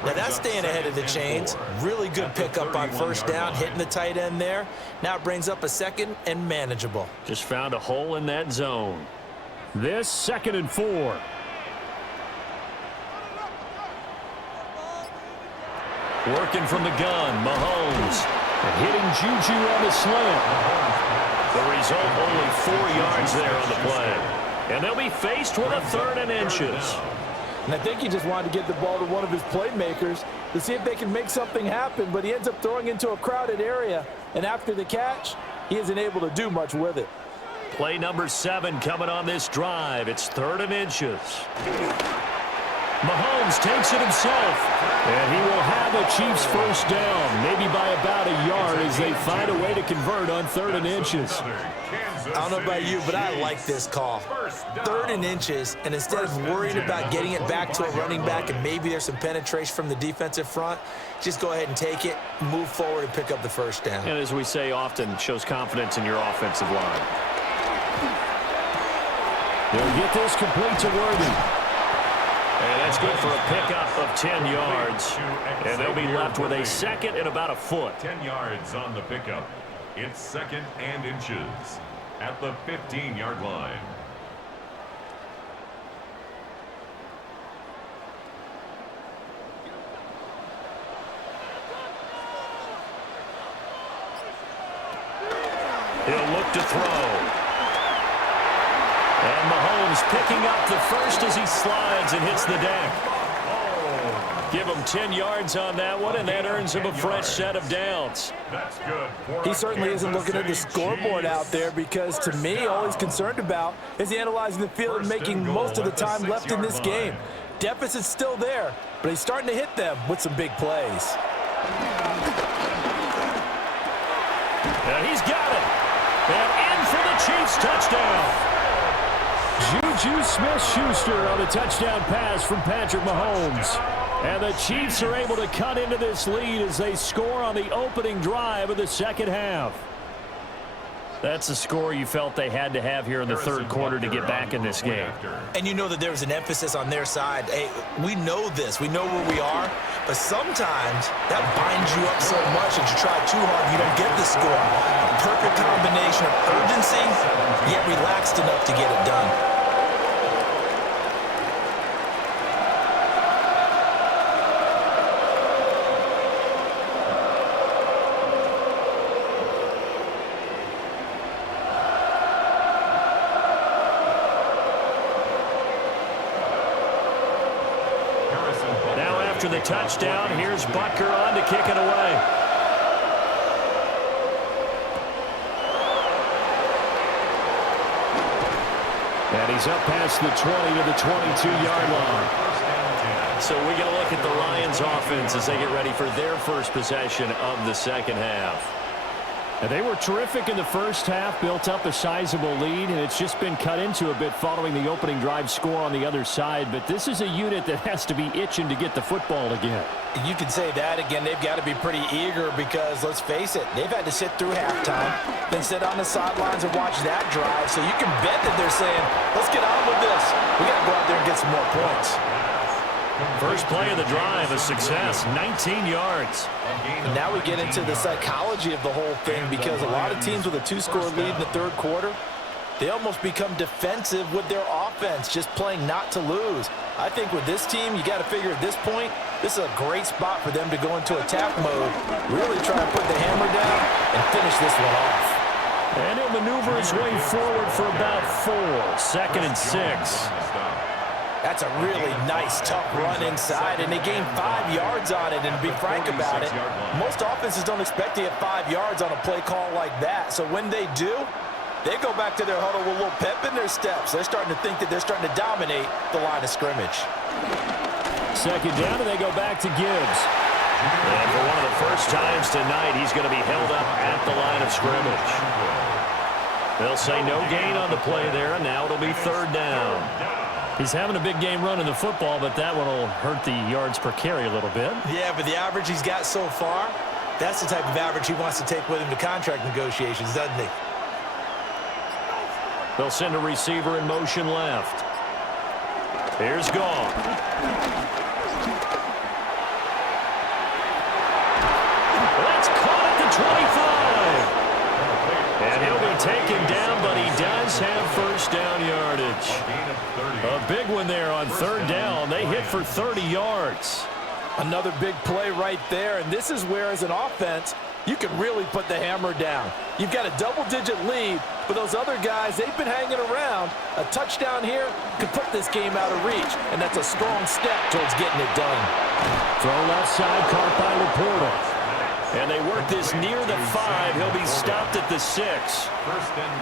Now that's staying ahead of the chains. Really good pickup on first down, hitting the tight end there. Now it brings up a second and manageable. Just found a hole in that zone. This 2nd and 4. Working from the gun, Mahomes. Hitting Juju on the slant. The result, only 4 yards there on the play. And they'll be faced with a 3rd and inches. And I think he just wanted to get the ball to one of his playmakers to see if they can make something happen, but he ends up throwing into a crowded area. And after the catch, he isn't able to do much with it. Play number 7 coming on this drive. It's 3rd and inches. Mahomes takes it himself. And he will have a Chiefs first down, maybe by about a yard as they find a way to convert on 3rd and inches. I don't know about you, but I like this call. 3rd and inches, and instead of worrying about getting it back to a running back and maybe there's some penetration from the defensive front, just go ahead and take it, move forward, and pick up the first down. And as we say often, shows confidence in your offensive line. They'll get this complete to Worthy. And that's good for a pickup of 10 yards. And they'll be left with a 2nd and about a foot. 10 yards on the pickup. It's 2nd and inches at the 15-yard line. He'll look to throw. And Mahomes picking up the first as he slides and hits the deck. Give him 10 yards on that one, and that earns him a fresh set of downs. That's good. He certainly isn't looking at the scoreboard out there because, to me, all he's concerned about is analyzing the field and making most of the time left in this game. Deficit's still there, but he's starting to hit them with some big plays. And he's got it. And in for the Chiefs touchdown. Juju Smith-Schuster on the touchdown pass from Patrick Mahomes. And the Chiefs are able to cut into this lead as they score on the opening drive of the second half. That's the score you felt they had to have here in the third quarter to get back in this game. And you know that there was an emphasis on their side. Hey, we know this. We know where we are. But sometimes that binds you up so much that you try too hard and you don't get the score. A perfect combination of urgency, yet relaxed enough to get it done. After the touchdown, here's Butker on to kick it away. And he's up past the 20 to the 22-yard line. So we're going to look at the Lions offense as they get ready for their first possession of the second half. And they were terrific in the first half, built up a sizable lead, and it's just been cut into a bit following the opening drive score on the other side. But this is a unit that has to be itching to get the football again. You can say that again. They've got to be pretty eager because, let's face it, they've had to sit through halftime, then sit on the sidelines and watch that drive. So you can bet that they're saying, let's get on with this. We got to go out there and get some more points. First play of the drive, a success, 19 yards. And now we get into the psychology of the whole thing because a lot of teams with a two-score lead in the third quarter, they almost become defensive with their offense, just playing not to lose. I think with this team, you got to figure at this point, this is a great spot for them to go into attack mode, really try to put the hammer down and finish this one off. And he'll maneuver his way forward for about 4. 2nd and 6. That's a really nice, tough run inside, and they gained 5 yards on it. And to be frank about it, most offenses don't expect to get 5 yards on a play call like that. So when they do, they go back to their huddle with a little pep in their steps. They're starting to think that they're starting to dominate the line of scrimmage. 2nd down, and they go back to Gibbs. And for one of the first times tonight, he's going to be held up at the line of scrimmage. They'll say no gain on the play there, and now it'll be 3rd down. He's having a big game running the football, but that one will hurt the yards per carry a little bit. Yeah, but the average he's got so far, that's the type of average he wants to take with him to contract negotiations, doesn't he? They'll send a receiver in motion left. Here's Goff. That's caught at the 25. And he'll be taken down, but he does have first down yardage. A big one there on 3rd down. They hit for 30 yards. Another big play right there, and this is where, as an offense, you can really put the hammer down. You've got a double-digit lead, but those other guys, they've been hanging around. A touchdown here could put this game out of reach, and that's a strong step towards getting it done. Throw left side, caught by Laporta. And they work this near the 5. He'll be stopped at the 6.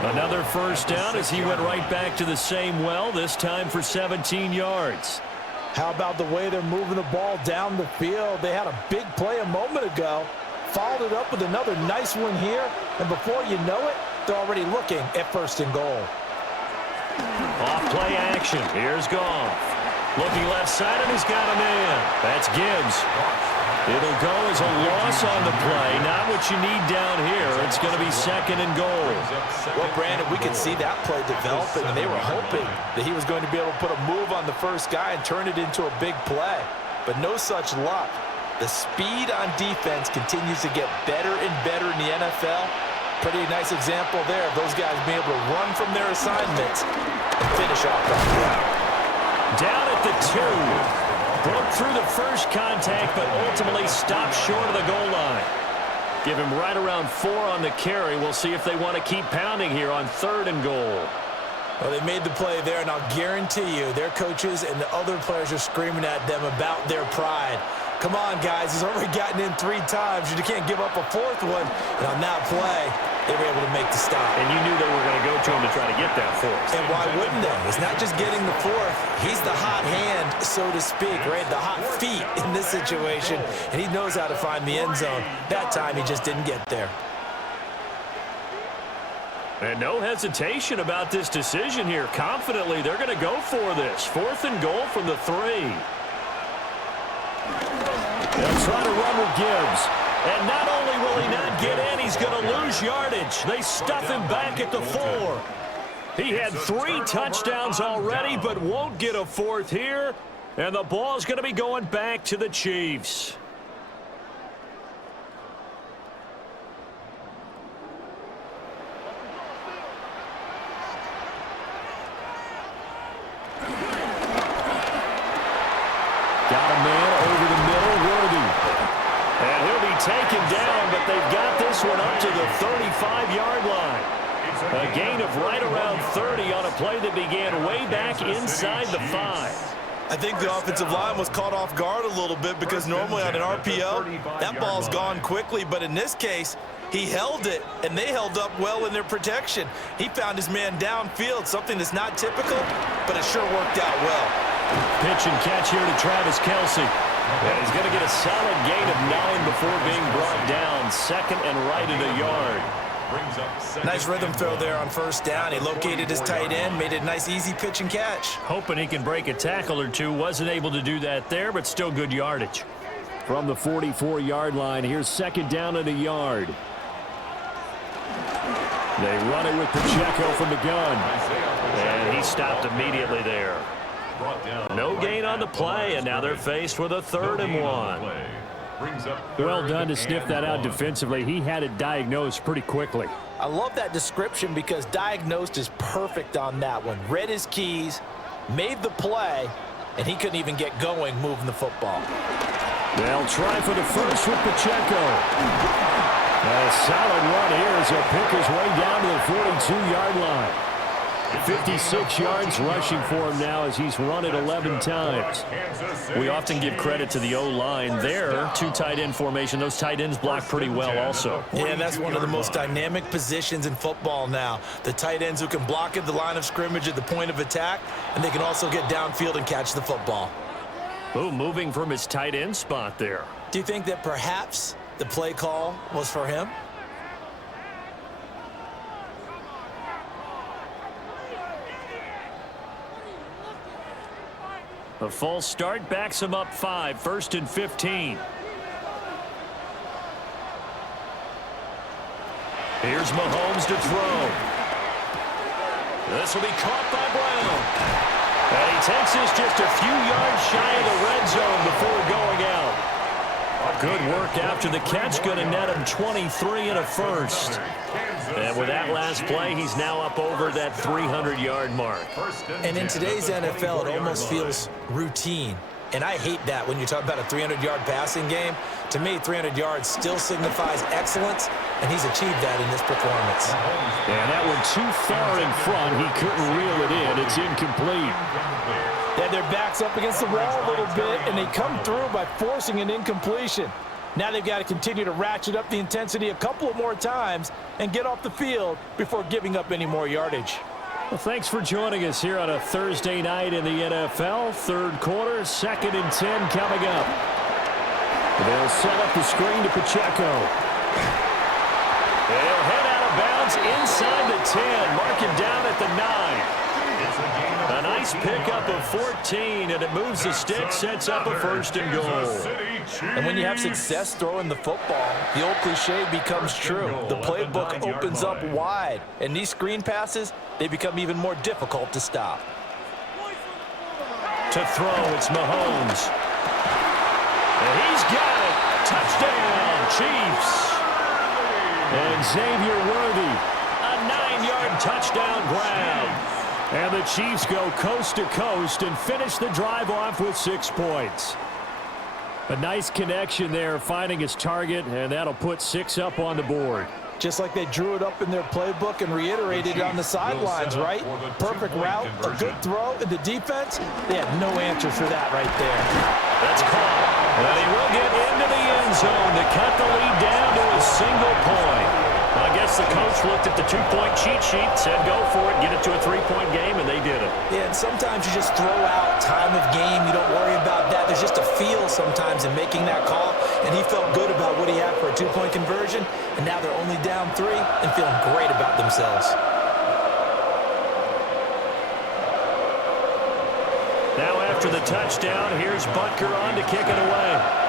Another first down as he went right back to the same well, this time for 17 yards. How about the way they're moving the ball down the field? They had a big play a moment ago, followed it up with another nice one here, and before you know it, they're already looking at 1st and goal. Off play action. Here's Goff. Looking left side, and he's got him in. That's Gibbs. It'll go as a loss on the play. Not what you need down here. It's going to be 2nd and goal. Well, Brandon, we could see that play developing, and they were hoping that he was going to be able to put a move on the first guy and turn it into a big play. But no such luck. The speed on defense continues to get better and better in the NFL. Pretty nice example there of those guys being able to run from their assignments and finish off that play. Down at the 2. Broke through the first contact, but ultimately stopped short of the goal line. Give him right around 4 on the carry. We'll see if they want to keep pounding here on 3rd and goal. Well, they made the play there, and I'll guarantee you their coaches and the other players are screaming at them about their pride. Come on, guys. He's already gotten in 3 times. You can't give up a 4th one. And on that play, they were able to make the stop. And you knew they were going to go to him to try to get that 4th. And why wouldn't they? It's not just getting the 4th. He's the hot hand, so to speak, right? The hot feet in this situation. And he knows how to find the end zone. That time, he just didn't get there. And no hesitation about this decision here. Confidently, they're going to go for this. 4th and goal from the 3. They'll try to run with Gibbs. And not only will he not get in, he's going to lose yardage. They stuff him back at the 4. He had 3 touchdowns already, but won't get a 4th here. And the ball's going to be going back to the Chiefs. Got a man over the middle, Worthy. And he'll be taken down, but they've got this one up to the 35-yard line. A gain of right around 30 on a play that began way back inside the 5. I think the offensive line was caught off guard a little bit because normally on an RPO, that ball's gone quickly. But in this case, he held it, and they held up well in their protection. He found his man downfield, something that's not typical, but it sure worked out well. Pitch and catch here to Travis Kelce. And he's going to get a solid gain of 9 before being brought down. 2nd and right at a yard. brings up second. Nice rhythm throw there on first down. He located his tight end, made it a nice, easy pitch and catch. Hoping he can break a tackle or two. Wasn't able to do that there, but still good yardage. From the 44-yard line, here's second down and a yard. They run it with Pacheco from the gun. And he stopped immediately there. No gain on the play, and now they're faced with a 3rd and 1. Well done to sniff that out defensively. He had it diagnosed pretty quickly. I love that description because diagnosed is perfect on that one. Read his keys, made the play, and he couldn't even get going moving the football. They'll try for the first with Pacheco. A solid run here as he'll pick his way down to the 42-yard line. 56 yards rushing for him now as he's run it 11 times. We often give credit to the O-line there. 2 tight end formation. Those tight ends block pretty well also. Yeah, that's one of the most dynamic positions in football now. The tight ends who can block at the line of scrimmage at the point of attack, and they can also get downfield and catch the football. Oh, moving from his tight end spot there. Do you think that perhaps the play call was for him? A false start backs him up 5, 1st and 15. Here's Mahomes to throw. This will be caught by Brown. And he takes this just a few yards shy of the red zone before going out. Good work after the catch. Going to net him 23 and a first. And with that last play, he's now up over that 300-yard mark. And in today's NFL, it almost feels routine. And I hate that when you talk about a 300-yard passing game. To me, 300 yards still signifies excellence, and he's achieved that in this performance. And that one too far in front. He couldn't reel it in. It's incomplete. They had their backs up against the wall a little bit, and they come through by forcing an incompletion. Now they've got to continue to ratchet up the intensity a couple of more times and get off the field before giving up any more yardage. Well, thanks for joining us here on a Thursday night in the NFL. 3rd quarter, 2nd and 10 coming up. They'll set up the screen to Pacheco. They'll head out of bounds inside the 10. Mark it down at the 9. A nice pickup of 14, and it moves the stick, sets up a 1st and goal. And when you have success throwing the football, the old cliche becomes true. The playbook opens up wide, and these screen passes, they become even more difficult to stop. To throw, it's Mahomes. And he's got it. Touchdown, Chiefs. And Xavier Worthy. A 9-yard touchdown grab. And the Chiefs go coast to coast and finish the drive off with 6 points. A nice connection there, finding his target, and that'll put 6 up on the board. Just like they drew it up in their playbook and reiterated it on the sidelines, right? Perfect route, a good throw, and the defense, they had no answer for that right there. That's caught. And he will get into the end zone to cut the lead down to a single point. I guess the coach looked at the 2-point cheat sheet, said go for it, get it to a 3-point game, and they did it. Yeah, and sometimes you just throw out time of game. You don't worry about that. There's just a feel sometimes in making that call, and he felt good about what he had for a 2-point conversion, and now they're only down 3 and feeling great about themselves. Now after the touchdown, here's Butker on to kick it away.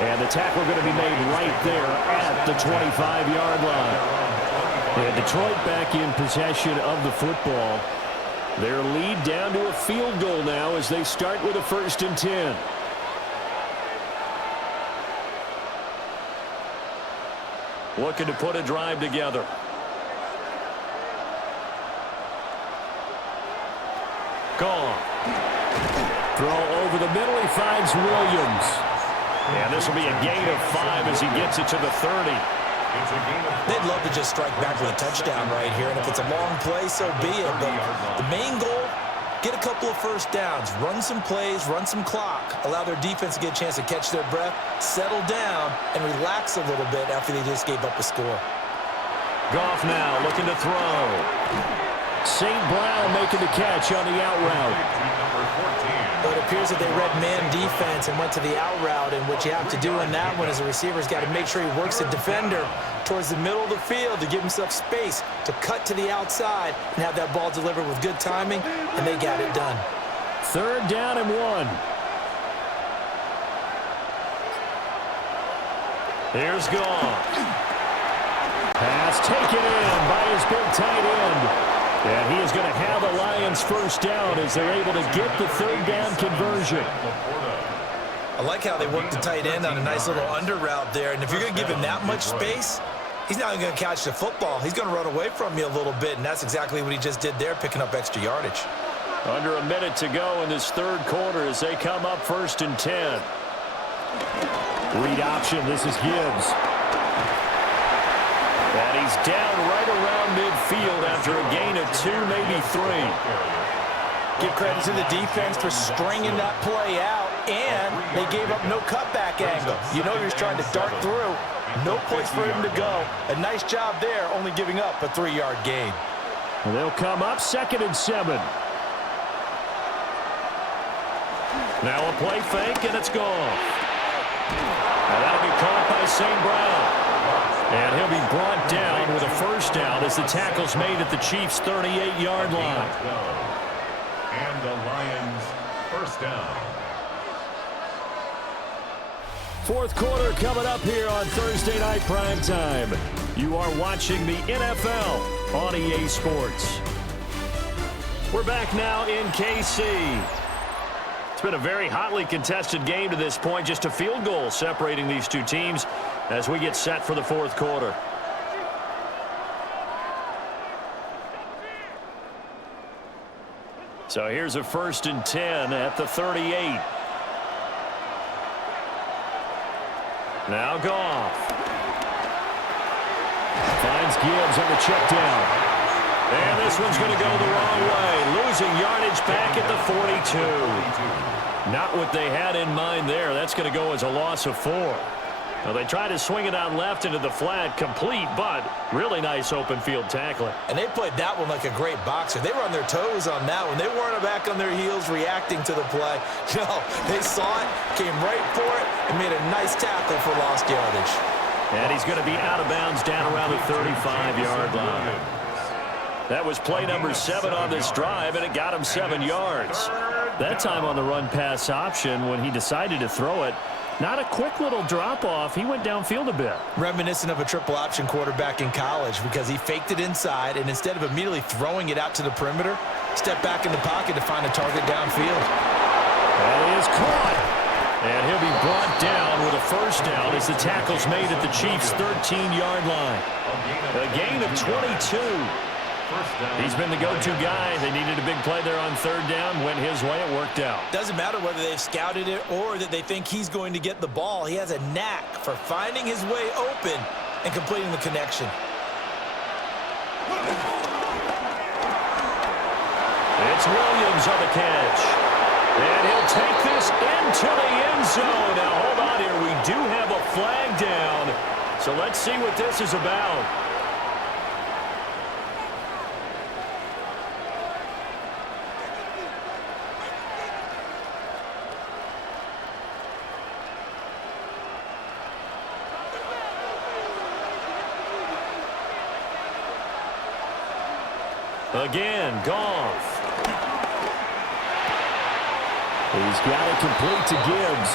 And the tackle going to be made right there at the 25-yard line. And Detroit back in possession of the football. Their lead down to a field goal now as they start with a 1st and 10. Looking to put a drive together. Gone. Throw over the middle. He finds Williams. And this will be a gain of 5 as he gets it to the 30. They'd love to just strike back with a touchdown right here, and if it's a long play, so be it. But the main goal, get a couple of first downs, run some plays, run some clock, allow their defense to get a chance to catch their breath, settle down, and relax a little bit after they just gave up a score. Goff now looking to throw. St. Brown making the catch on the out route. But it appears that they read man defense and went to the out route, and what you have to do in that one is a receiver's got to make sure he works the defender towards the middle of the field to give himself space to cut to the outside and have that ball delivered with good timing, and they got it done. 3rd down and 1. Here's Goff. Pass taken in by his big tight end. And he is going to have the Lions first down as they're able to get the 3rd down conversion. I like how they work the tight end on a nice little under route there. And if you're going to give him that much space, he's not even going to catch the football. He's going to run away from you a little bit, and that's exactly what he just did there, picking up extra yardage. Under a minute to go in this 3rd quarter as they come up 1st and 10. Read option. This is Gibbs. And he's down right around midfield after a gain of 2, maybe 3. Give credit to the defense for stringing that play out, and they gave up no cutback angle. You know he was trying to dart through. No place for him to go. A nice job there, only giving up a 3-yard gain. And they'll come up 2nd and 7. Now a play fake, and it's gone. And that'll be caught by St. Brown. And he'll be brought down with a first down as the tackle's made at the Chiefs' 38-yard line. And the Lions first down. 4th quarter coming up here on Thursday Night Primetime. You are watching the NFL on EA Sports. We're back now in KC. It's been a very hotly contested game to this point. Just a field goal separating these two teams as we get set for the 4th quarter. So here's a 1st and 10 at the 38. Now Goff. Finds Gibbs on the check down. And this one's going to go the wrong way. Losing yardage back at the 42. Not what they had in mind there. That's going to go as a loss of 4. Well, they tried to swing it out left into the flat, complete, but really nice open field tackling. And they played that one like a great boxer. They were on their toes on that one. They weren't back on their heels reacting to the play. No, they saw it, came right for it, and made a nice tackle for lost yardage. And he's going to be out of bounds down around the 35-yard line. That was play number 7 on this drive, and it got him 7 yards. That time on the run-pass option when he decided to throw it. Not a quick little drop-off. He went downfield a bit. Reminiscent of a triple option quarterback in college because he faked it inside, and instead of immediately throwing it out to the perimeter, stepped back in the pocket to find a target downfield. That is caught. And he'll be brought down with a first down as the tackle's made at the Chiefs' 13-yard line. A gain of 22. He's been the go-to guy. They needed a big play there on 3rd down. Went his way. It worked out. Doesn't matter whether they've scouted it or that they think he's going to get the ball. He has a knack for finding his way open and completing the connection. It's Williams on the catch. And he'll take this into the end zone. Now, hold on here. We do have a flag down. So let's see what this is about. Again, Goff. He's got it complete to Gibbs.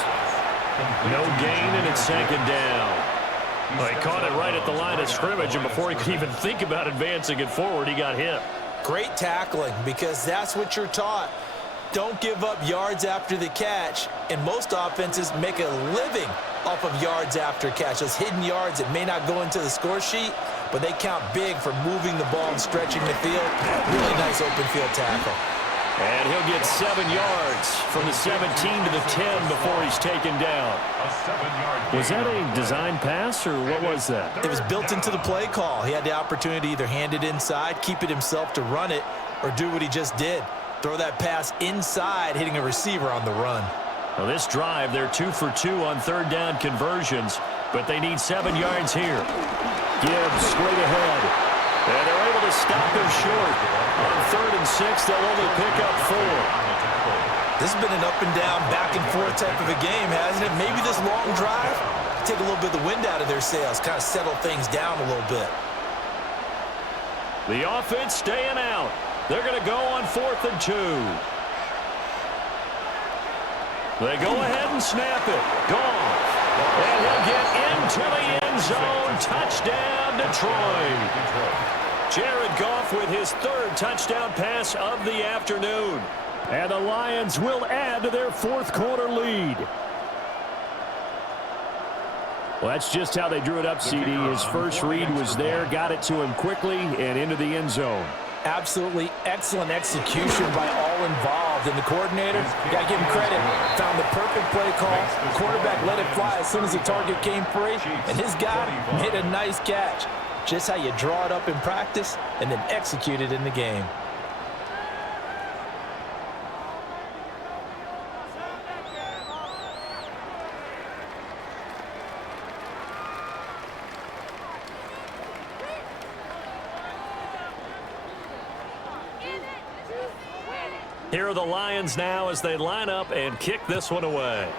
No gain, and it's 2nd down. Well, he caught it right at the line of scrimmage, and before he could even think about advancing it forward, he got hit. Great tackling, because that's what you're taught. Don't give up yards after the catch, and most offenses make a living off of yards after catch. Those hidden yards that may not go into the score sheet, but they count big for moving the ball and stretching the field. Really nice open field tackle. And he'll get 7 yards from the 17 to the 10 before he's taken down. Was that a design pass, or what was that? It was built into the play call. He had the opportunity to either hand it inside, keep it himself to run it, or do what he just did. Throw that pass inside, hitting a receiver on the run. Now this drive, they're 2 for 2 on 3rd down conversions, but they need 7 yards here. Gibbs straight ahead. And they're able to stop him short. On 3rd and 6, they'll only pick up 4. This has been an up and down, back and forth type of a game, hasn't it? Maybe this long drive, take a little bit of the wind out of their sails, kind of settle things down a little bit. The offense staying out. They're going to go on 4th and 2. They go ahead and snap it. Goff. And he'll get into the end zone. Touchdown, Detroit. Jared Goff with his 3rd touchdown pass of the afternoon. And the Lions will add to their 4th quarter lead. Well, that's just how they drew it up, CD. His first read was there, got it to him quickly, and into the end zone. Absolutely excellent execution by all involved. And the coordinator, got to give him credit, found the perfect play call. The quarterback let it fly as soon as the target came free, and his guy made a nice catch. Just how you draw it up in practice and then execute it in the game. Here are the Lions now as they line up and kick this one away.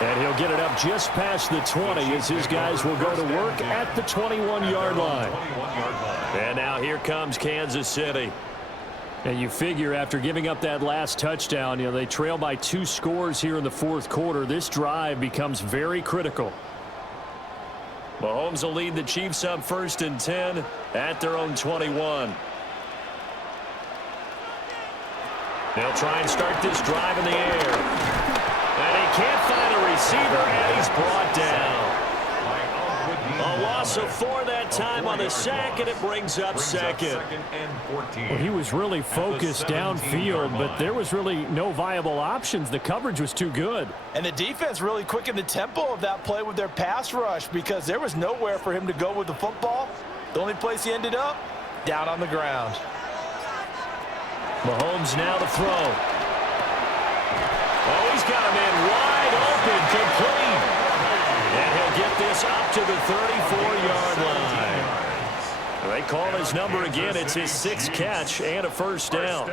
And he'll get it up just past the 20 as his guys will go to work at the 21-yard line. And now here comes Kansas City. And you figure after giving up that last touchdown, they trail by 2 scores here in the 4th quarter. This drive becomes very critical. Mahomes will lead the Chiefs up 1st and 10 at their own 21. They'll try and start this drive in the air. And he can't find a receiver, and he's brought down. A loss of 4 that time on the sack, and it brings up 2nd. Well, he was really focused downfield, but there was really no viable options. The coverage was too good. And the defense really quickened the tempo of that play with their pass rush because there was nowhere for him to go with the football. The only place he ended up, down on the ground. Mahomes now to throw. Oh, he's got a man wide open, complete. And he'll get this up to the 34-yard line. They call his number again. It's his 6th catch and a 1st down.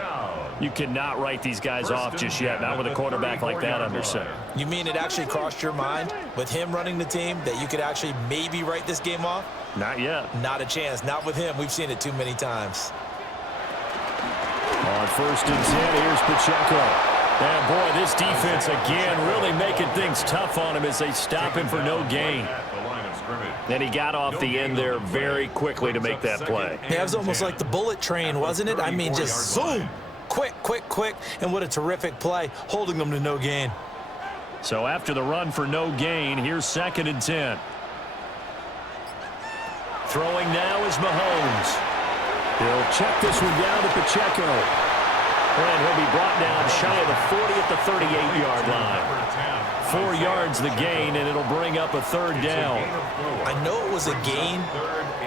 You cannot write these guys off just yet, not with a quarterback like that under center. You mean it actually crossed your mind with him running the team that you could actually maybe write this game off? Not yet. Not a chance. Not with him. We've seen it too many times. On 1st and 10, here's Pacheco. And, boy, this defense, again, really making things tough on him as they stop him for no gain. And he got off the end there very quickly to make that play. Yeah, it was almost like the bullet train, wasn't it? I mean, just zoom. Quick, quick, quick. And what a terrific play, holding them to no gain. So after the run for no gain, here's 2nd and 10. Throwing now is Mahomes. He'll check this one down to Pacheco. And he'll be brought down shy of the 40 at the 38-yard line. 4 yards the gain, and it'll bring up a 3rd down. I know it was a gain,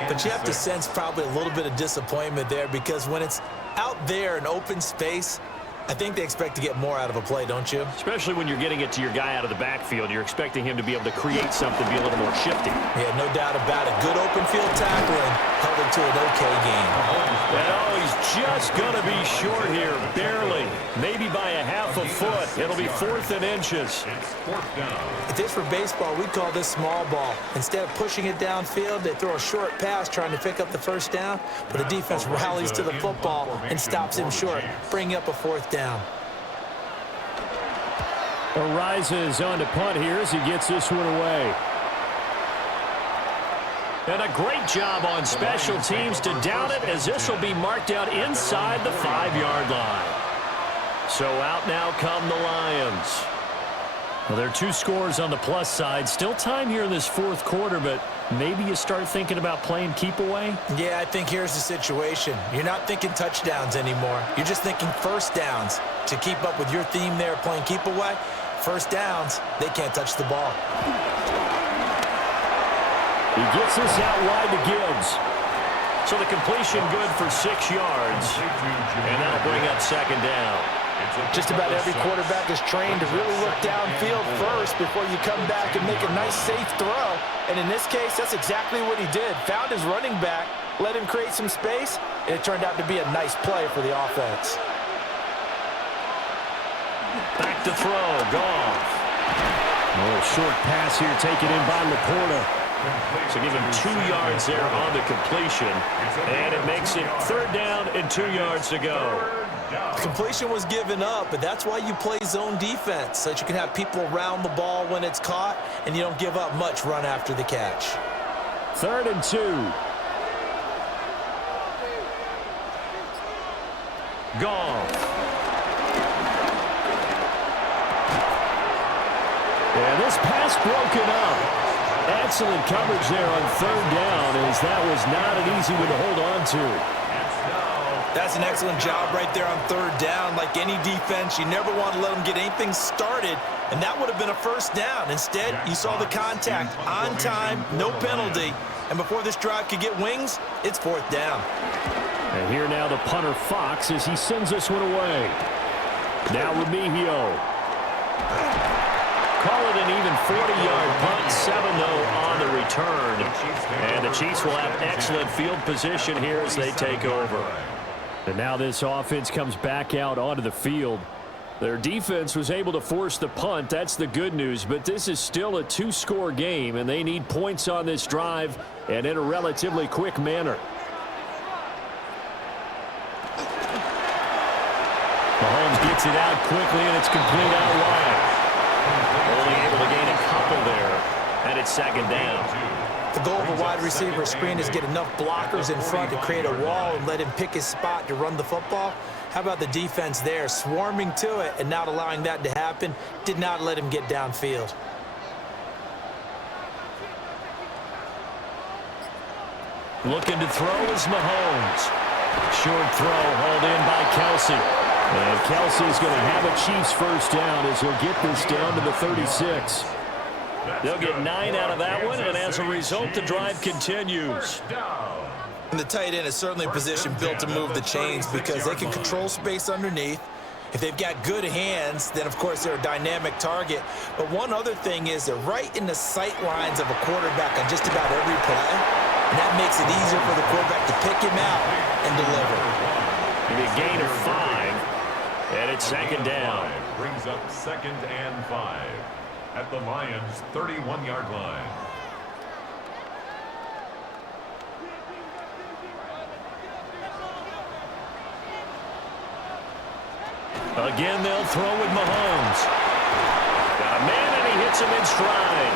but you have to sense probably a little bit of disappointment there because when it's out there in open space, I think they expect to get more out of a play, don't you? Especially when you're getting it to your guy out of the backfield. You're expecting him to be able to create something, be a little more shifty. Yeah, no doubt about it. Good open field tackling, held it to an okay gain. And oh, he's just going to be short here, barely. Maybe by a half a foot. It'll be 4th and inches. If this were baseball, we'd call this small ball. Instead of pushing it downfield, they throw a short pass trying to pick up the 1st down, but the defense rallies to the football and stops him short, bringing up a 4th down. Arises on to punt here as he gets this one away. And a great job on special teams to down it as this will be marked out inside the 5-yard line. So out now come the Lions. Well, there are 2 scores on the plus side. Still time here in this 4th quarter, but maybe you start thinking about playing keep away? Yeah, I think here's the situation. You're not thinking touchdowns anymore. You're just thinking 1st downs. To keep up with your theme there, playing keep away, 1st downs, they can't touch the ball. He gets this out wide to Gibbs. So the completion good for 6 yards. And that'll bring up 2nd down. Just about every quarterback is trained to really look downfield first before you come back and make a nice, safe throw. And in this case, that's exactly what he did. Found his running back, let him create some space, and it turned out to be a nice play for the offense. Back to throw, Goff. A little short pass here taken in by Laporta. So give him 2 yards there on the completion, and it makes it 3rd down and 2 yards to go. Completion was given up, but that's why you play zone defense, so that you can have people around the ball when it's caught, and you don't give up much run after the catch. 3rd and 2. Goff. And this pass broken up. Excellent coverage there on 3rd down, as that was not an easy one to hold on to. That's an excellent job right there on 3rd down. Like any defense, you never want to let them get anything started, and that would have been a 1st down. Instead, you saw the contact on time, no penalty, and before this drive could get wings, it's 4th down. And here now the punter Fox as he sends this one away. Now Remigio. Call it an even 40-yard punt, 7-0 on the return. And the Chiefs will have excellent field position here as they take over. And now this offense comes back out onto the field. Their defense was able to force the punt. That's the good news. But this is still a 2-score game, and they need points on this drive and in a relatively quick manner. Mahomes gets it out quickly, and it's complete out wide. Only able to gain a couple there, and it's 2nd down. The goal of a wide receiver screen is get enough blockers in front to create a wall and let him pick his spot to run the football. How about the defense there, swarming to it and not allowing that to happen? Did not let him get downfield. Looking to throw is Mahomes. Short throw hauled in by Kelsey. And Kelsey's going to have a Chiefs 1st down as he'll get this down to the 36. They'll get 9 out of that one, and as a result, the drive continues. And the tight end is certainly a position built to move the chains because they can control space underneath. If they've got good hands, then, of course, they're a dynamic target. But one other thing is they're right in the sight lines of a quarterback on just about every play. And that makes it easier for the quarterback to pick him out and deliver. Maybe a gain of 5, and it's 2nd down. Brings up 2nd and 5 at the Lions' 31-yard line. Again, they'll throw with Mahomes. Got a man, and he hits him in stride.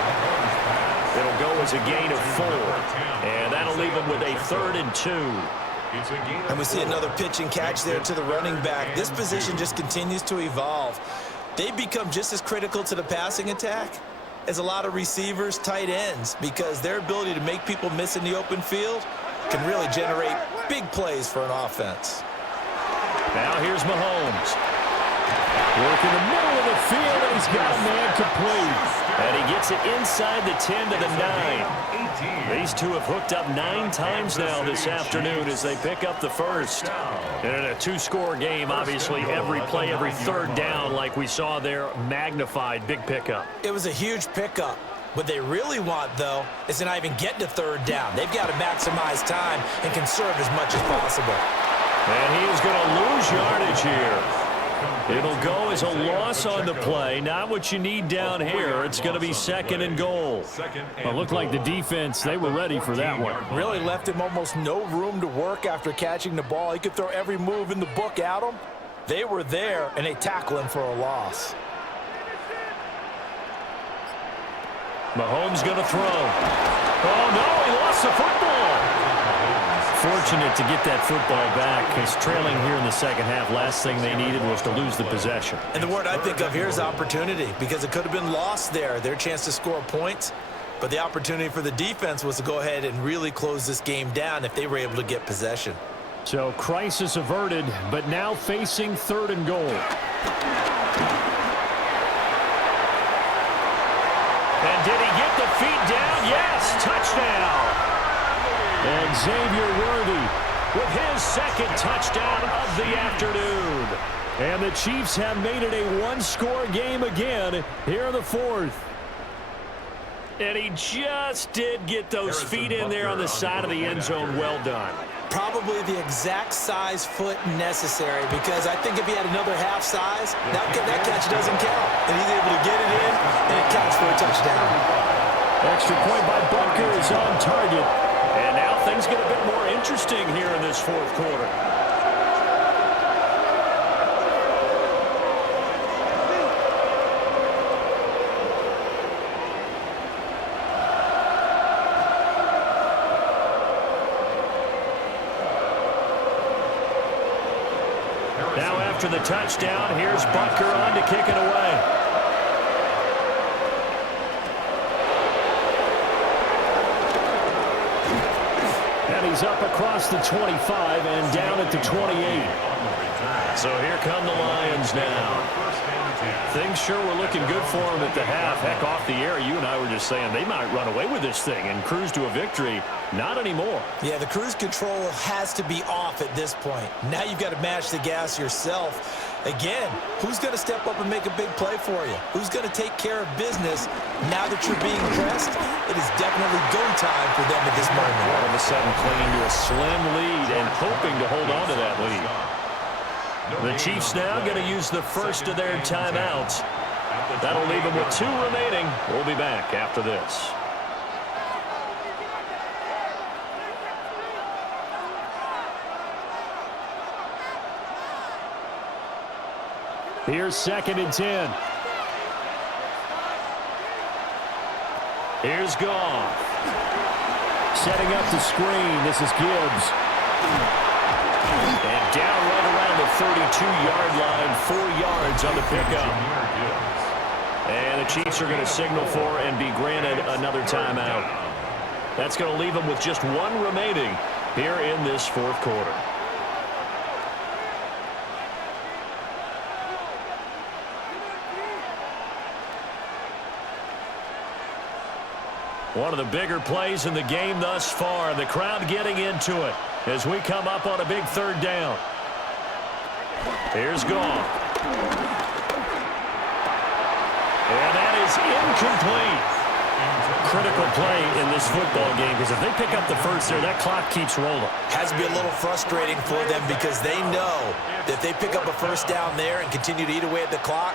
It'll go as a gain of 4, and that'll leave him with a 3rd and 2. And we see another pitch and catch there to the running back. This position just continues to evolve. They become just as critical to the passing attack as a lot of receivers, tight ends, because their ability to make people miss in the open field can really generate big plays for an offense. Now here's Mahomes. Work in the middle of the field, and he's got a man complete. And he gets it inside the 10 to the 9. These two have hooked up 9 times now this afternoon as they pick up the 1st. And in a 2-score game, obviously, every play, every 3rd down, like we saw there, magnified, big pickup. It was a huge pickup. What they really want, though, is to not even get to 3rd down. They've got to maximize time and conserve as much as possible. And he is going to lose yardage here. It'll go as a loss on the play. Not what you need down here. It's going to be 2nd and goal. It looked like the defense, they were ready for that one. Really left him almost no room to work after catching the ball. He could throw every move in the book at him. They were there, and they tackle him for a loss. Mahomes going to throw. Oh, no, he lost the football. Fortunate to get that football back because trailing here in the 2nd half, last thing they needed was to lose the possession. And the word I think of here is opportunity because it could have been lost there, their chance to score points. But the opportunity for the defense was to go ahead and really close this game down if they were able to get possession. So crisis averted, but now facing 3rd and goal. And did he get the feet down? Yes, touchdown. And Xavier Worthy with his 2nd touchdown of the afternoon. And the Chiefs have made it a one-score game again here in the fourth. And he just did get those feet in there on the side of the end zone. Well done. Probably the exact size foot necessary, because I think if he had another half size, that catch doesn't count. And he's able to get it in, and it counts for a touchdown. Extra point by Butker is on target. And now things get a bit more interesting here in this fourth quarter. Now after the touchdown, here's Butker on to kick it away. And he's up across the 25 and down at the 28. So here come the Lions now. Things sure were looking good for them at the half. Heck, off the air, you and I were just saying they might run away with this thing and cruise to a victory. Not anymore. Yeah, the cruise control has to be off at this point. Now you've got to mash the gas yourself. Again, who's going to step up and make a big play for you? Who's going to take care of business now that you're being pressed? It is definitely go time for them at this moment. All of a sudden clinging to a slim lead and hoping to hold on to that lead. The Chiefs now going to use the first of their timeouts. That'll leave them with 2 remaining. We'll be back after this. Here's 2nd and 10. Here's Goff. Setting up the screen. This is Gibbs. And down right around the 32-yard line, 4 yards on the pickup. And the Chiefs are going to signal for and be granted another timeout. That's going to leave them with just 1 remaining here in this fourth quarter. One of the bigger plays in the game thus far. The crowd getting into it as we come up on a big 3rd down. Here's Goff. And that is incomplete. Critical play in this football game, because if they pick up the first there, that clock keeps rolling. Has to be a little frustrating for them, because they know that if they pick up a first down there and continue to eat away at the clock,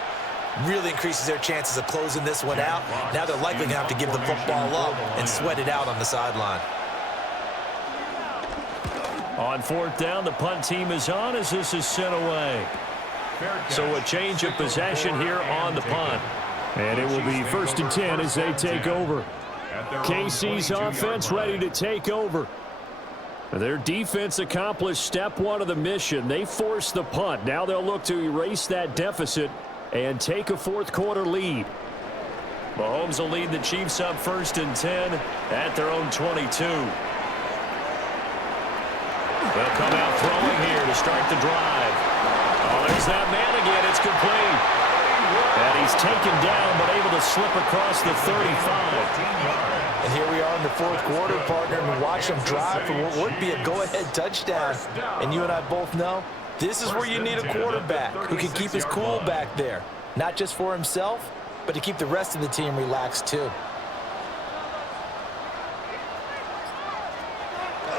really increases their chances of closing this one out. Now they're likely going to have to give the football up and sweat it out on the sideline. On 4th down, the punt team is on as this is sent away. So a change of possession here on the punt. And it will be 1st and 10 as they take over. KC's offense ready to take over. Their defense accomplished step 1 of the mission. They forced the punt. Now they'll look to erase that deficit and take a fourth quarter lead. Mahomes will lead the Chiefs up 1st and 10 at their own 22. They'll come out throwing here to start the drive. Oh, there's that man again. It's complete. And he's taken down but able to slip across the 35. And here we are in the fourth quarter, partner, and watch them drive for what would be a go-ahead touchdown. And you and I both know this is where you need a quarterback who can keep his cool back there. Not just for himself, but to keep the rest of the team relaxed too.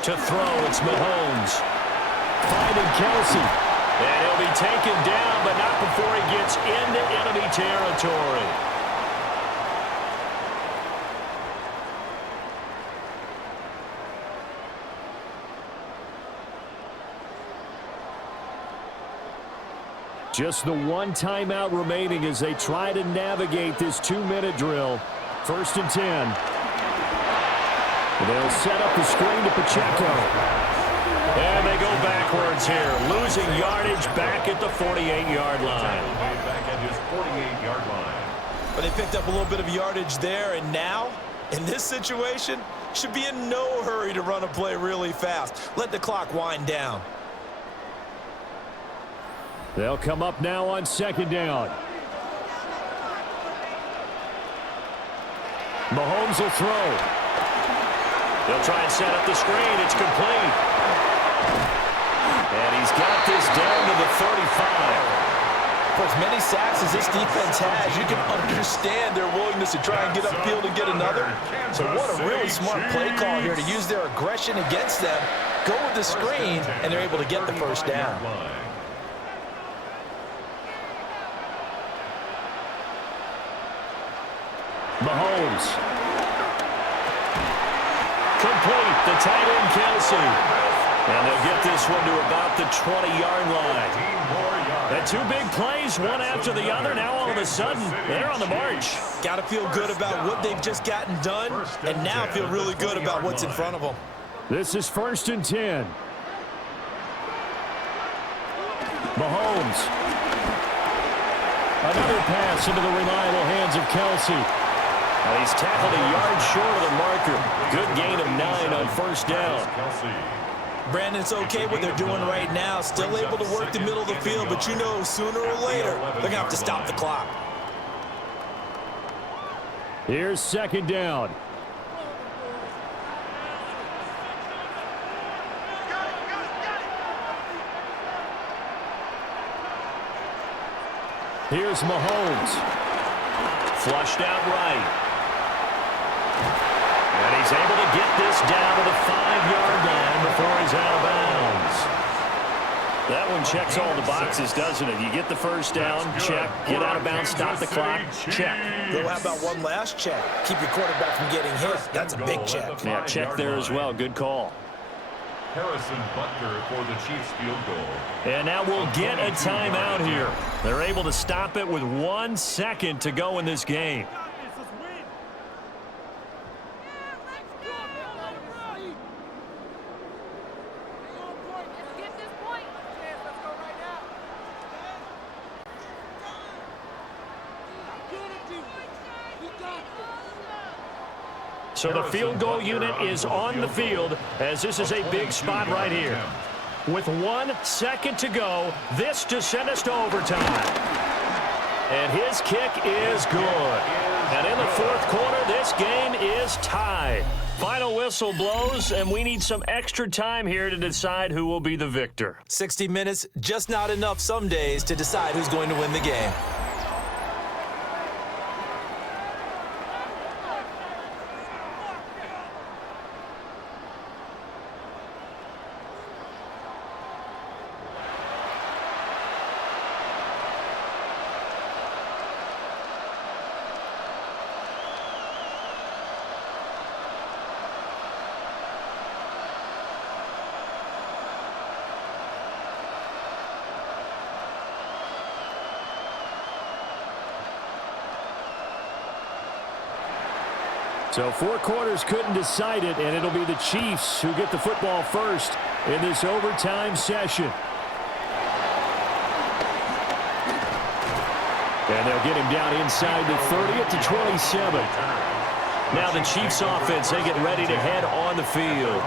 To throw, it's Mahomes. Finding Kelsey. And he'll be taken down, but not before he gets into enemy territory. Just the 1 timeout remaining as they try to navigate this 2-minute drill. 1st and 10. They'll set up the screen to Pacheco. And they go backwards here, losing yardage back at the 48-yard line. Back at his 48-yard line. But they picked up a little bit of yardage there, and now, in this situation, should be in no hurry to run a play really fast. Let the clock wind down. They'll come up now on 2nd down. Mahomes will throw. They'll try and set up the screen. It's complete. And he's got this down to the 35. For as many sacks as this defense has, you can understand their willingness to try and get upfield and get another. So what a really smart play call here to use their aggression against them, go with the screen, and they're able to get the first down. Mahomes. Complete, the tight end, Kelsey. And they'll get this one to about the 20-yard line. And two big plays, one after the other. Now all of a sudden, they're on the march. Got to feel good about what they've just gotten done, and now feel really good about what's in front of them. This is 1st and 10. Mahomes. Another pass into the reliable hands of Kelsey. And he's tackled a yard short of the marker. Good gain of 9 on 1st down. Brandon, it's okay what they're doing right now. Still able to work the middle of the field, but you know sooner or later they're going to have to stop the clock. Here's 2nd down. Here's Mahomes. Flushed out right. And he's able to get this down to the 5-yard line before he's out of bounds. That one checks all the boxes, doesn't it? You get the first down, check. Get out of bounds, stop the clock, check. Well, how about one last check? Keep your quarterback from getting hit. That's a big check. Yeah, check there as well. Good call. Harrison Butker for the Chiefs field goal. And now we'll get a timeout here. They're able to stop it with 1 second to go in this game. So the field goal unit is on the field as this is a big spot right here. With 1 second to go, this to send us to overtime. And his kick is good. And in the 4th quarter, this game is tied. Final whistle blows, and we need some extra time here to decide who will be the victor. 60 minutes, just not enough some days to decide who's going to win the game. So 4 quarters couldn't decide it, and it'll be the Chiefs who get the football first in this overtime session. And they'll get him down inside the 30 at the 27. Now the Chiefs offense, they get ready to head on the field.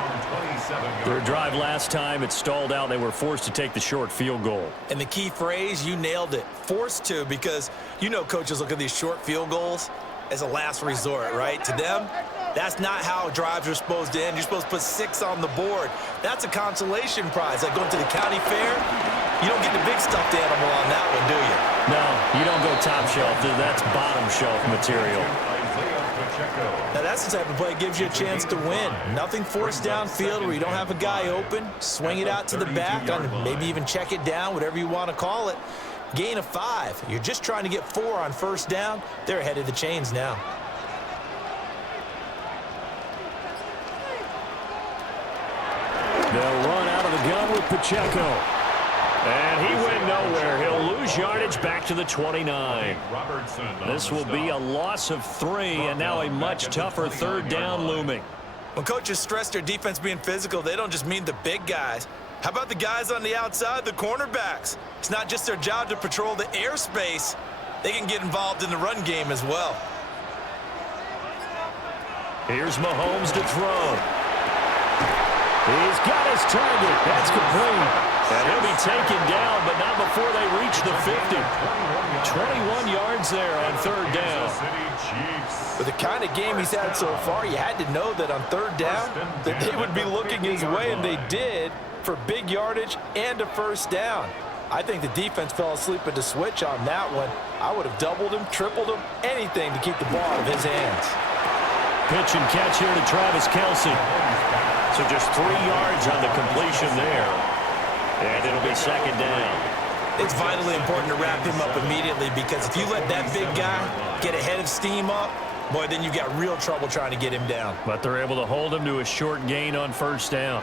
Their drive last time, it stalled out. They were forced to take the short field goal. And the key phrase, you nailed it, forced to, because you know coaches look at these short field goals as a last resort, right? To them, that's not how drives are supposed to end. You're supposed to put 6 on the board. That's a consolation prize. Like going to the county fair, you don't get the big stuffed animal on that one, do you? No, you don't go top shelf. That's bottom shelf material. Now that's the type of play that gives you a chance to win. Nothing forced downfield where you don't have a guy open. Swing it out to the back, maybe even check it down, whatever you want to call it. Gain of 5. You're just trying to get 4 on 1st down. They're ahead of the chains now. They'll run out of the gun with Pacheco. And he went nowhere. He'll lose yardage back to the 29. This will be a loss of 3, and now a much tougher 3rd down looming. When coaches stress their defense being physical, they don't just mean the big guys. How about the guys on the outside, the cornerbacks? It's not just their job to patrol the airspace. They can get involved in the run game as well. Here's Mahomes to throw. He's got his target. That's complete. And he'll be taken down, but not before they reach the 50. 21 yards there on 3rd down. With the kind of game he's had so far, you had to know that on 3rd down that they would be looking his way, and they did, for big yardage and a 1st down. I think the defense fell asleep at the switch on that one. I would have doubled him, tripled him, anything to keep the ball out of his hands. Pitch and catch here to Travis Kelce. So just 3 yards on the completion there. And it'll be second down. It's vitally important to wrap him up immediately, because if you let that big guy get a head of steam up, boy, then you've got real trouble trying to get him down. But they're able to hold him to a short gain on first down.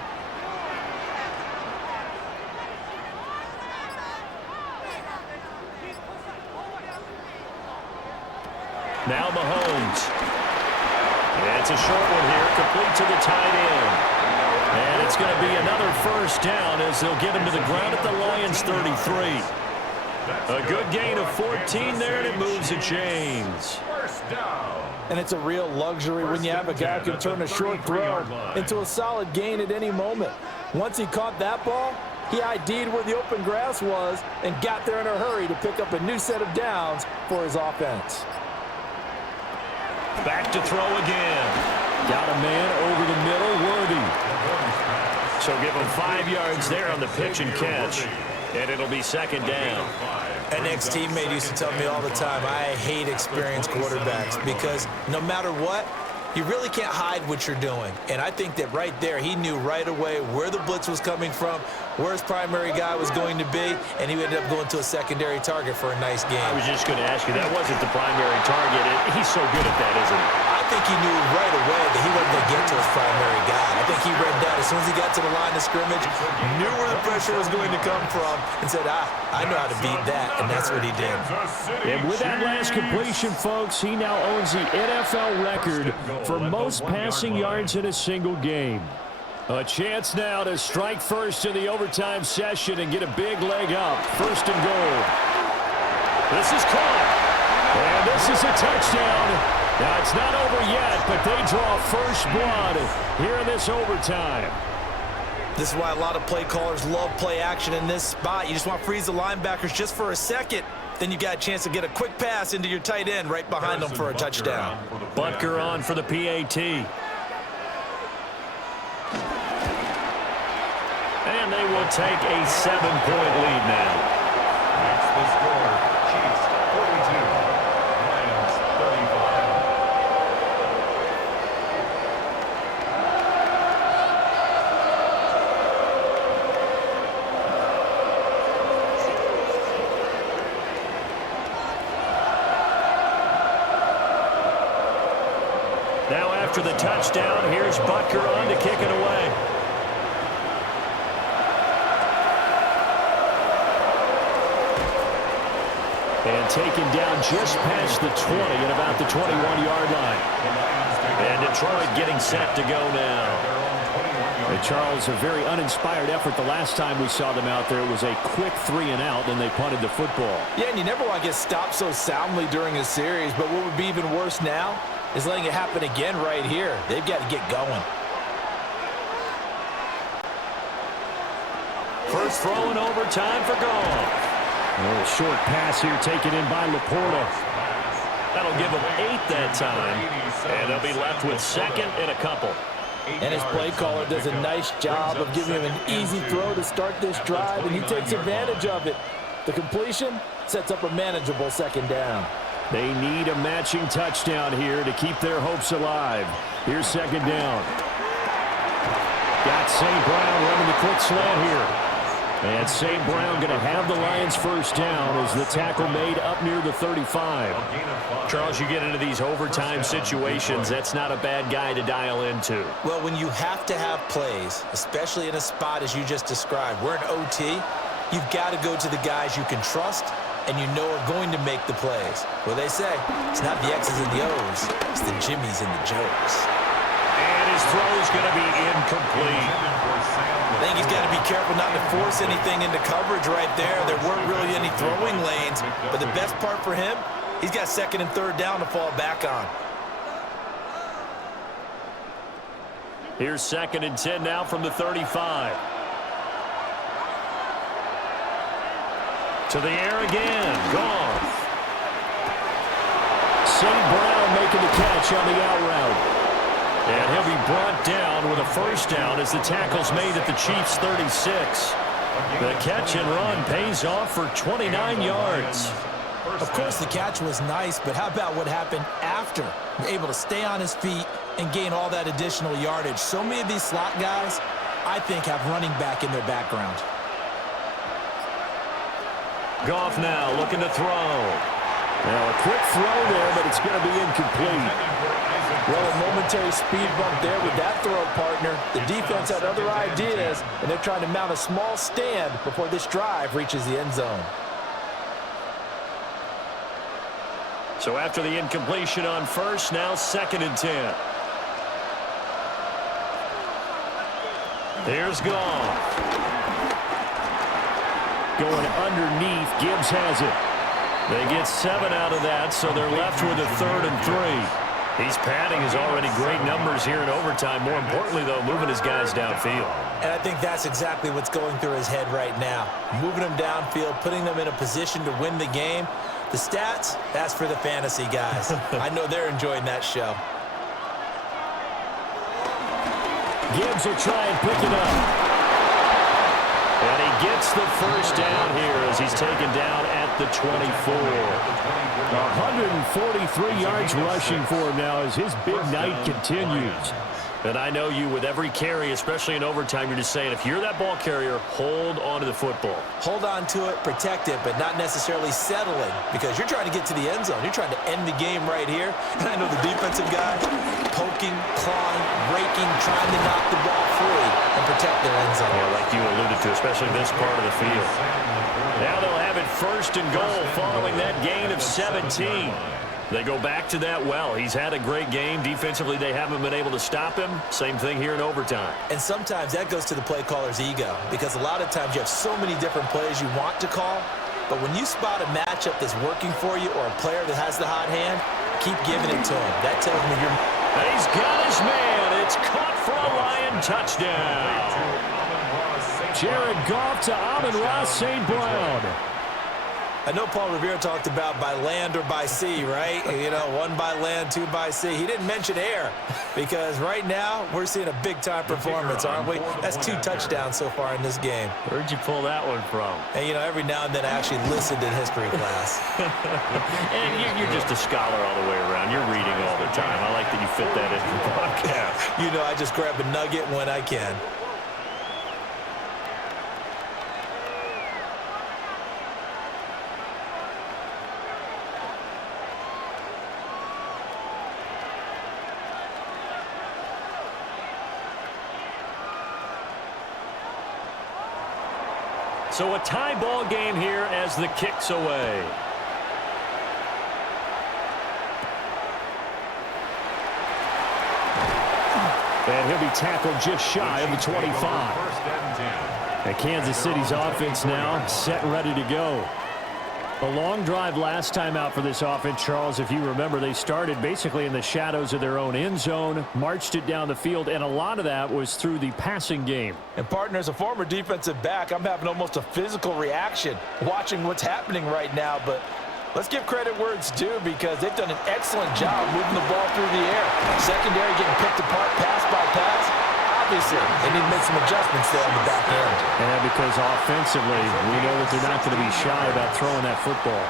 Now Mahomes. It's a short one here, complete to the tight end. And it's going to be another first down as they'll get him to the ground at the Lions' 33. A good gain of 14 there, and it moves the chains. And it's a real luxury when you have a guy who can turn a short throw into a solid gain at any moment. Once he caught that ball, he ID'd where the open grass was and got there in a hurry to pick up a new set of downs for his offense. Back to throw again. Got a man over the middle, Worthy. So give him 5 yards there on the pitch and catch. And it'll be second down. An ex-teammate used to tell me all the time, I hate experienced quarterbacks, because no matter what, you really can't hide what you're doing. And I think that right there, he knew right away where the blitz was coming from, where his primary guy was going to be, and he ended up going to a secondary target for a nice game. I was just going to ask you, that wasn't the primary target. He's so good at that, isn't he? I think he knew right away that he wasn't going to get to his primary guy. I think he read that as soon as he got to the line of scrimmage, knew where the pressure was going to come from, and said, I know how to beat that, and that's what he did. And with that last completion, folks, he now owns the NFL record for most passing yards in a single game. A chance now to strike first in the overtime session and get a big leg up. First and goal. This is caught. And this is a touchdown. Now, it's not over yet, but they draw first blood here in this overtime. This is why a lot of play callers love play action in this spot. You just want to freeze the linebackers just for a second. Then you got a chance to get a quick pass into your tight end right behind them for a touchdown. Butker on for the PAT. And they will take a 7-point lead now. That's the score. Chiefs 42, Lions 35. Now after the touchdown, here's Butker on to kick it away. And taken down just past the 20 at about the 21-yard line. And Detroit getting set to go now. And Charles, a very uninspired effort the last time we saw them out there. It was a quick 3-and-out, and they punted the football. Yeah, and you never want to get stopped so soundly during a series, but what would be even worse now is letting it happen again right here. They've got to get going. First throw in overtime for Goff. A little short pass here taken in by Laporta. That'll give them 8 that time. And they'll be left with second and a couple. And his play caller does a nice job of giving him an easy throw to start this drive, and he takes advantage of it. The completion sets up a manageable second down. They need a matching touchdown here to keep their hopes alive. Here's second down. Got St. Brown running the quick slant here. And St. Brown going to have the Lions first down as the tackle made up near the 35. Charles, you get into these overtime situations, that's not a bad guy to dial into. Well, when you have to have plays, especially in a spot as you just described, we're in OT, you've got to go to the guys you can trust and you know are going to make the plays. Well, they say, it's not the X's and the O's, it's the Jimmies and the Joes. And his throw is going to be incomplete. I think he's got to be careful not to force anything into coverage right there. There weren't really any throwing lanes, but the best part for him, he's got second and third down to fall back on. Here's second and 10 now from the 35. To the air again. Goff. St. Brown making the catch on the out route. And he'll be brought down with a first down as the tackle's made at the Chiefs' 36. The catch and run pays off for 29 yards. Of course, the catch was nice, but how about what happened after? Able to stay on his feet and gain all that additional yardage. So many of these slot guys, I think, have running back in their background. Goff now looking to throw. Now a quick throw there, but it's going to be incomplete. Well, a momentary speed bump there with that throw, partner. The defense had other ideas, and they're trying to mount a small stand before this drive reaches the end zone. So after the incompletion on first, now 2nd and 10. Here's Goff. Going underneath, Gibbs has it. They get 7 out of that, so they're left with a 3rd and 3. He's padding his already great numbers here in overtime. More importantly, though, moving his guys downfield. And I think that's exactly what's going through his head right now. Moving them downfield, putting them in a position to win the game. The stats, that's for the fantasy guys. I know they're enjoying that show. Gibbs will try and pick it up. And he gets the first down here as he's taken down at the 24. 143 yards rushing for him now as his big night continues. And I know you, with every carry, especially in overtime, you're just saying, if you're that ball carrier, hold on to the football. Hold on to it, protect it, but not necessarily settling, because you're trying to get to the end zone. You're trying to end the game right here. And I know the defensive guy, poking, clawing, raking, trying to knock the ball free and protect their end zone. Yeah, like you alluded to, especially this part of the field. Now they'll have it 1st and goal following that gain of 17. They go back to that well. He's had a great game. Defensively, they haven't been able to stop him. Same thing here in overtime. And sometimes that goes to the play caller's ego, because a lot of times you have so many different plays you want to call, but when you spot a matchup that's working for you or a player that has the hot hand, keep giving it to him. That tells me you're... And he's got his man. It's caught for a Lion touchdown. Jared Goff to Amon-Ra St. Brown. I know Paul Revere talked about by land or by sea, right? You know, 1 by land, 2 by sea. He didn't mention air, because right now we're seeing a big-time performance, aren't we? That's 2 touchdowns so far in this game. Where'd you pull that one from? And, you know, every now and then I actually listened in history class. And you're just a scholar all the way around. You're reading all the time. I like that you fit that into the podcast. You know, I just grab a nugget when I can. So a tie ball game here as the kick's away. And he'll be tackled just shy of the 25. And Kansas City's offense now set and ready to go. A long drive last time out for this offense, Charles. If you remember, they started basically in the shadows of their own end zone, marched it down the field, and a lot of that was through the passing game. And, partner, as a former defensive back, I'm having almost a physical reaction watching what's happening right now. But let's give credit where it's due, because they've done an excellent job moving the ball through the air. Secondary getting picked apart pass by pass. Obviously, they need to make some adjustments there on the back end. And because offensively, we know that they're not going to be shy about throwing that football.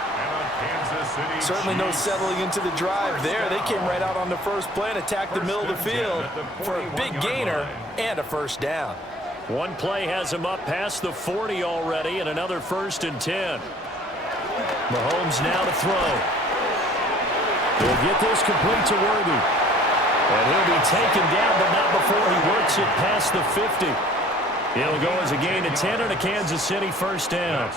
Certainly no settling into the drive there. They came right out on the first play and attacked the middle of the field for a big gainer and a first down. One play has him up past the 40 already, and another 1st and 10. Mahomes now to throw. He'll get this complete to Worthy. And he'll be taken down, but not before he works it past the 50. He'll go as a gain of 10 and a Kansas City first down.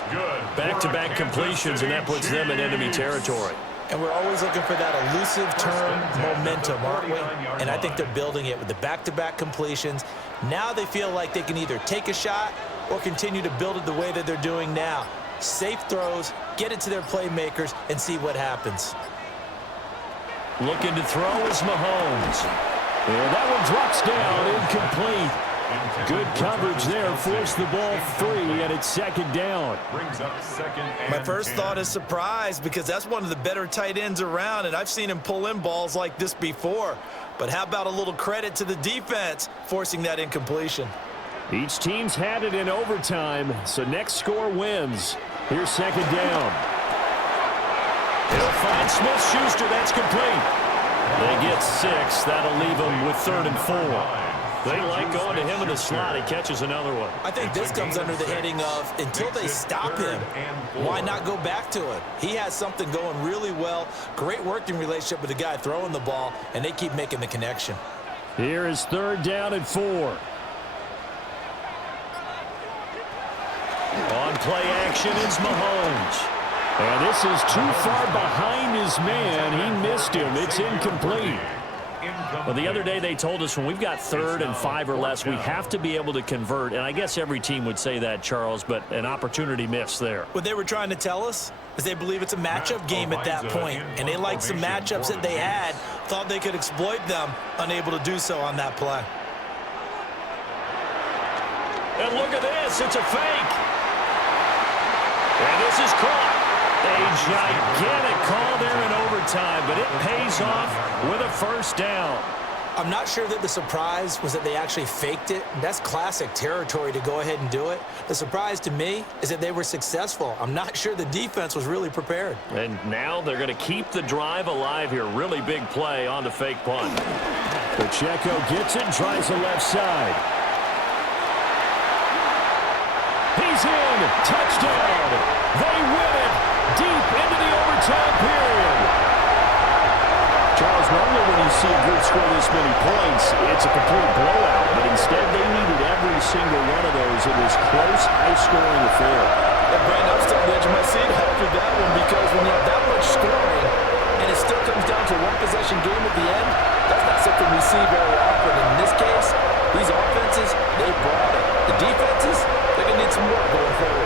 Back-to-back completions, and that puts them in enemy territory. And we're always looking for that elusive term, momentum, aren't we? And I think they're building it with the back-to-back completions. Now they feel like they can either take a shot or continue to build it the way that they're doing now. Safe throws, get it to their playmakers, and see what happens. Looking to throw is Mahomes. And that one drops down, incomplete. Good coverage there, forced the ball free, and it's 2nd down. My first thought is surprise, because that's one of the better tight ends around, and I've seen him pull in balls like this before. But how about a little credit to the defense forcing that incompletion? Each team's had it in overtime, so next score wins. Here's second down. He'll find Smith-Schuster. That's complete. They get 6. That'll leave them with 3rd and 4. They like going to him in the slot. He catches another one. I think this comes under the heading of until they stop him, why not go back to it? He has something going really well. Great working relationship with the guy throwing the ball, and they keep making the connection. Here is 3rd down and 4. On play action is Mahomes. And this is too far behind his man. He missed him. It's incomplete. Well, the other day they told us when we've got 3rd and 5 or less, we have to be able to convert. And I guess every team would say that, Charles, but an opportunity missed there. What they were trying to tell us is they believe it's a matchup game at that point, and they liked some matchups that they had, thought they could exploit them, unable to do so on that play. And look at this. It's a fake. And this is caught. A gigantic call there in overtime, but it pays off with a 1st down. I'm not sure that the surprise was that they actually faked it. That's classic territory to go ahead and do it. The surprise to me is that they were successful. I'm not sure the defense was really prepared. And now they're going to keep the drive alive here. Really big play on the fake punt. Pacheco gets it and tries the left side. He's in. Touchdown. They win it deep into the overtime period. Charles, normally when you see a group score this many points, it's a complete blowout. But instead, they needed every single one of those in this close, high-scoring affair. And Brandon, I'm still on the edge of my seat after that one because when you have that much scoring and it still comes down to a one-possession game at the end, that's not something we see very often. In this case, these offenses, they brought it. The defenses, they're going to need some work going forward.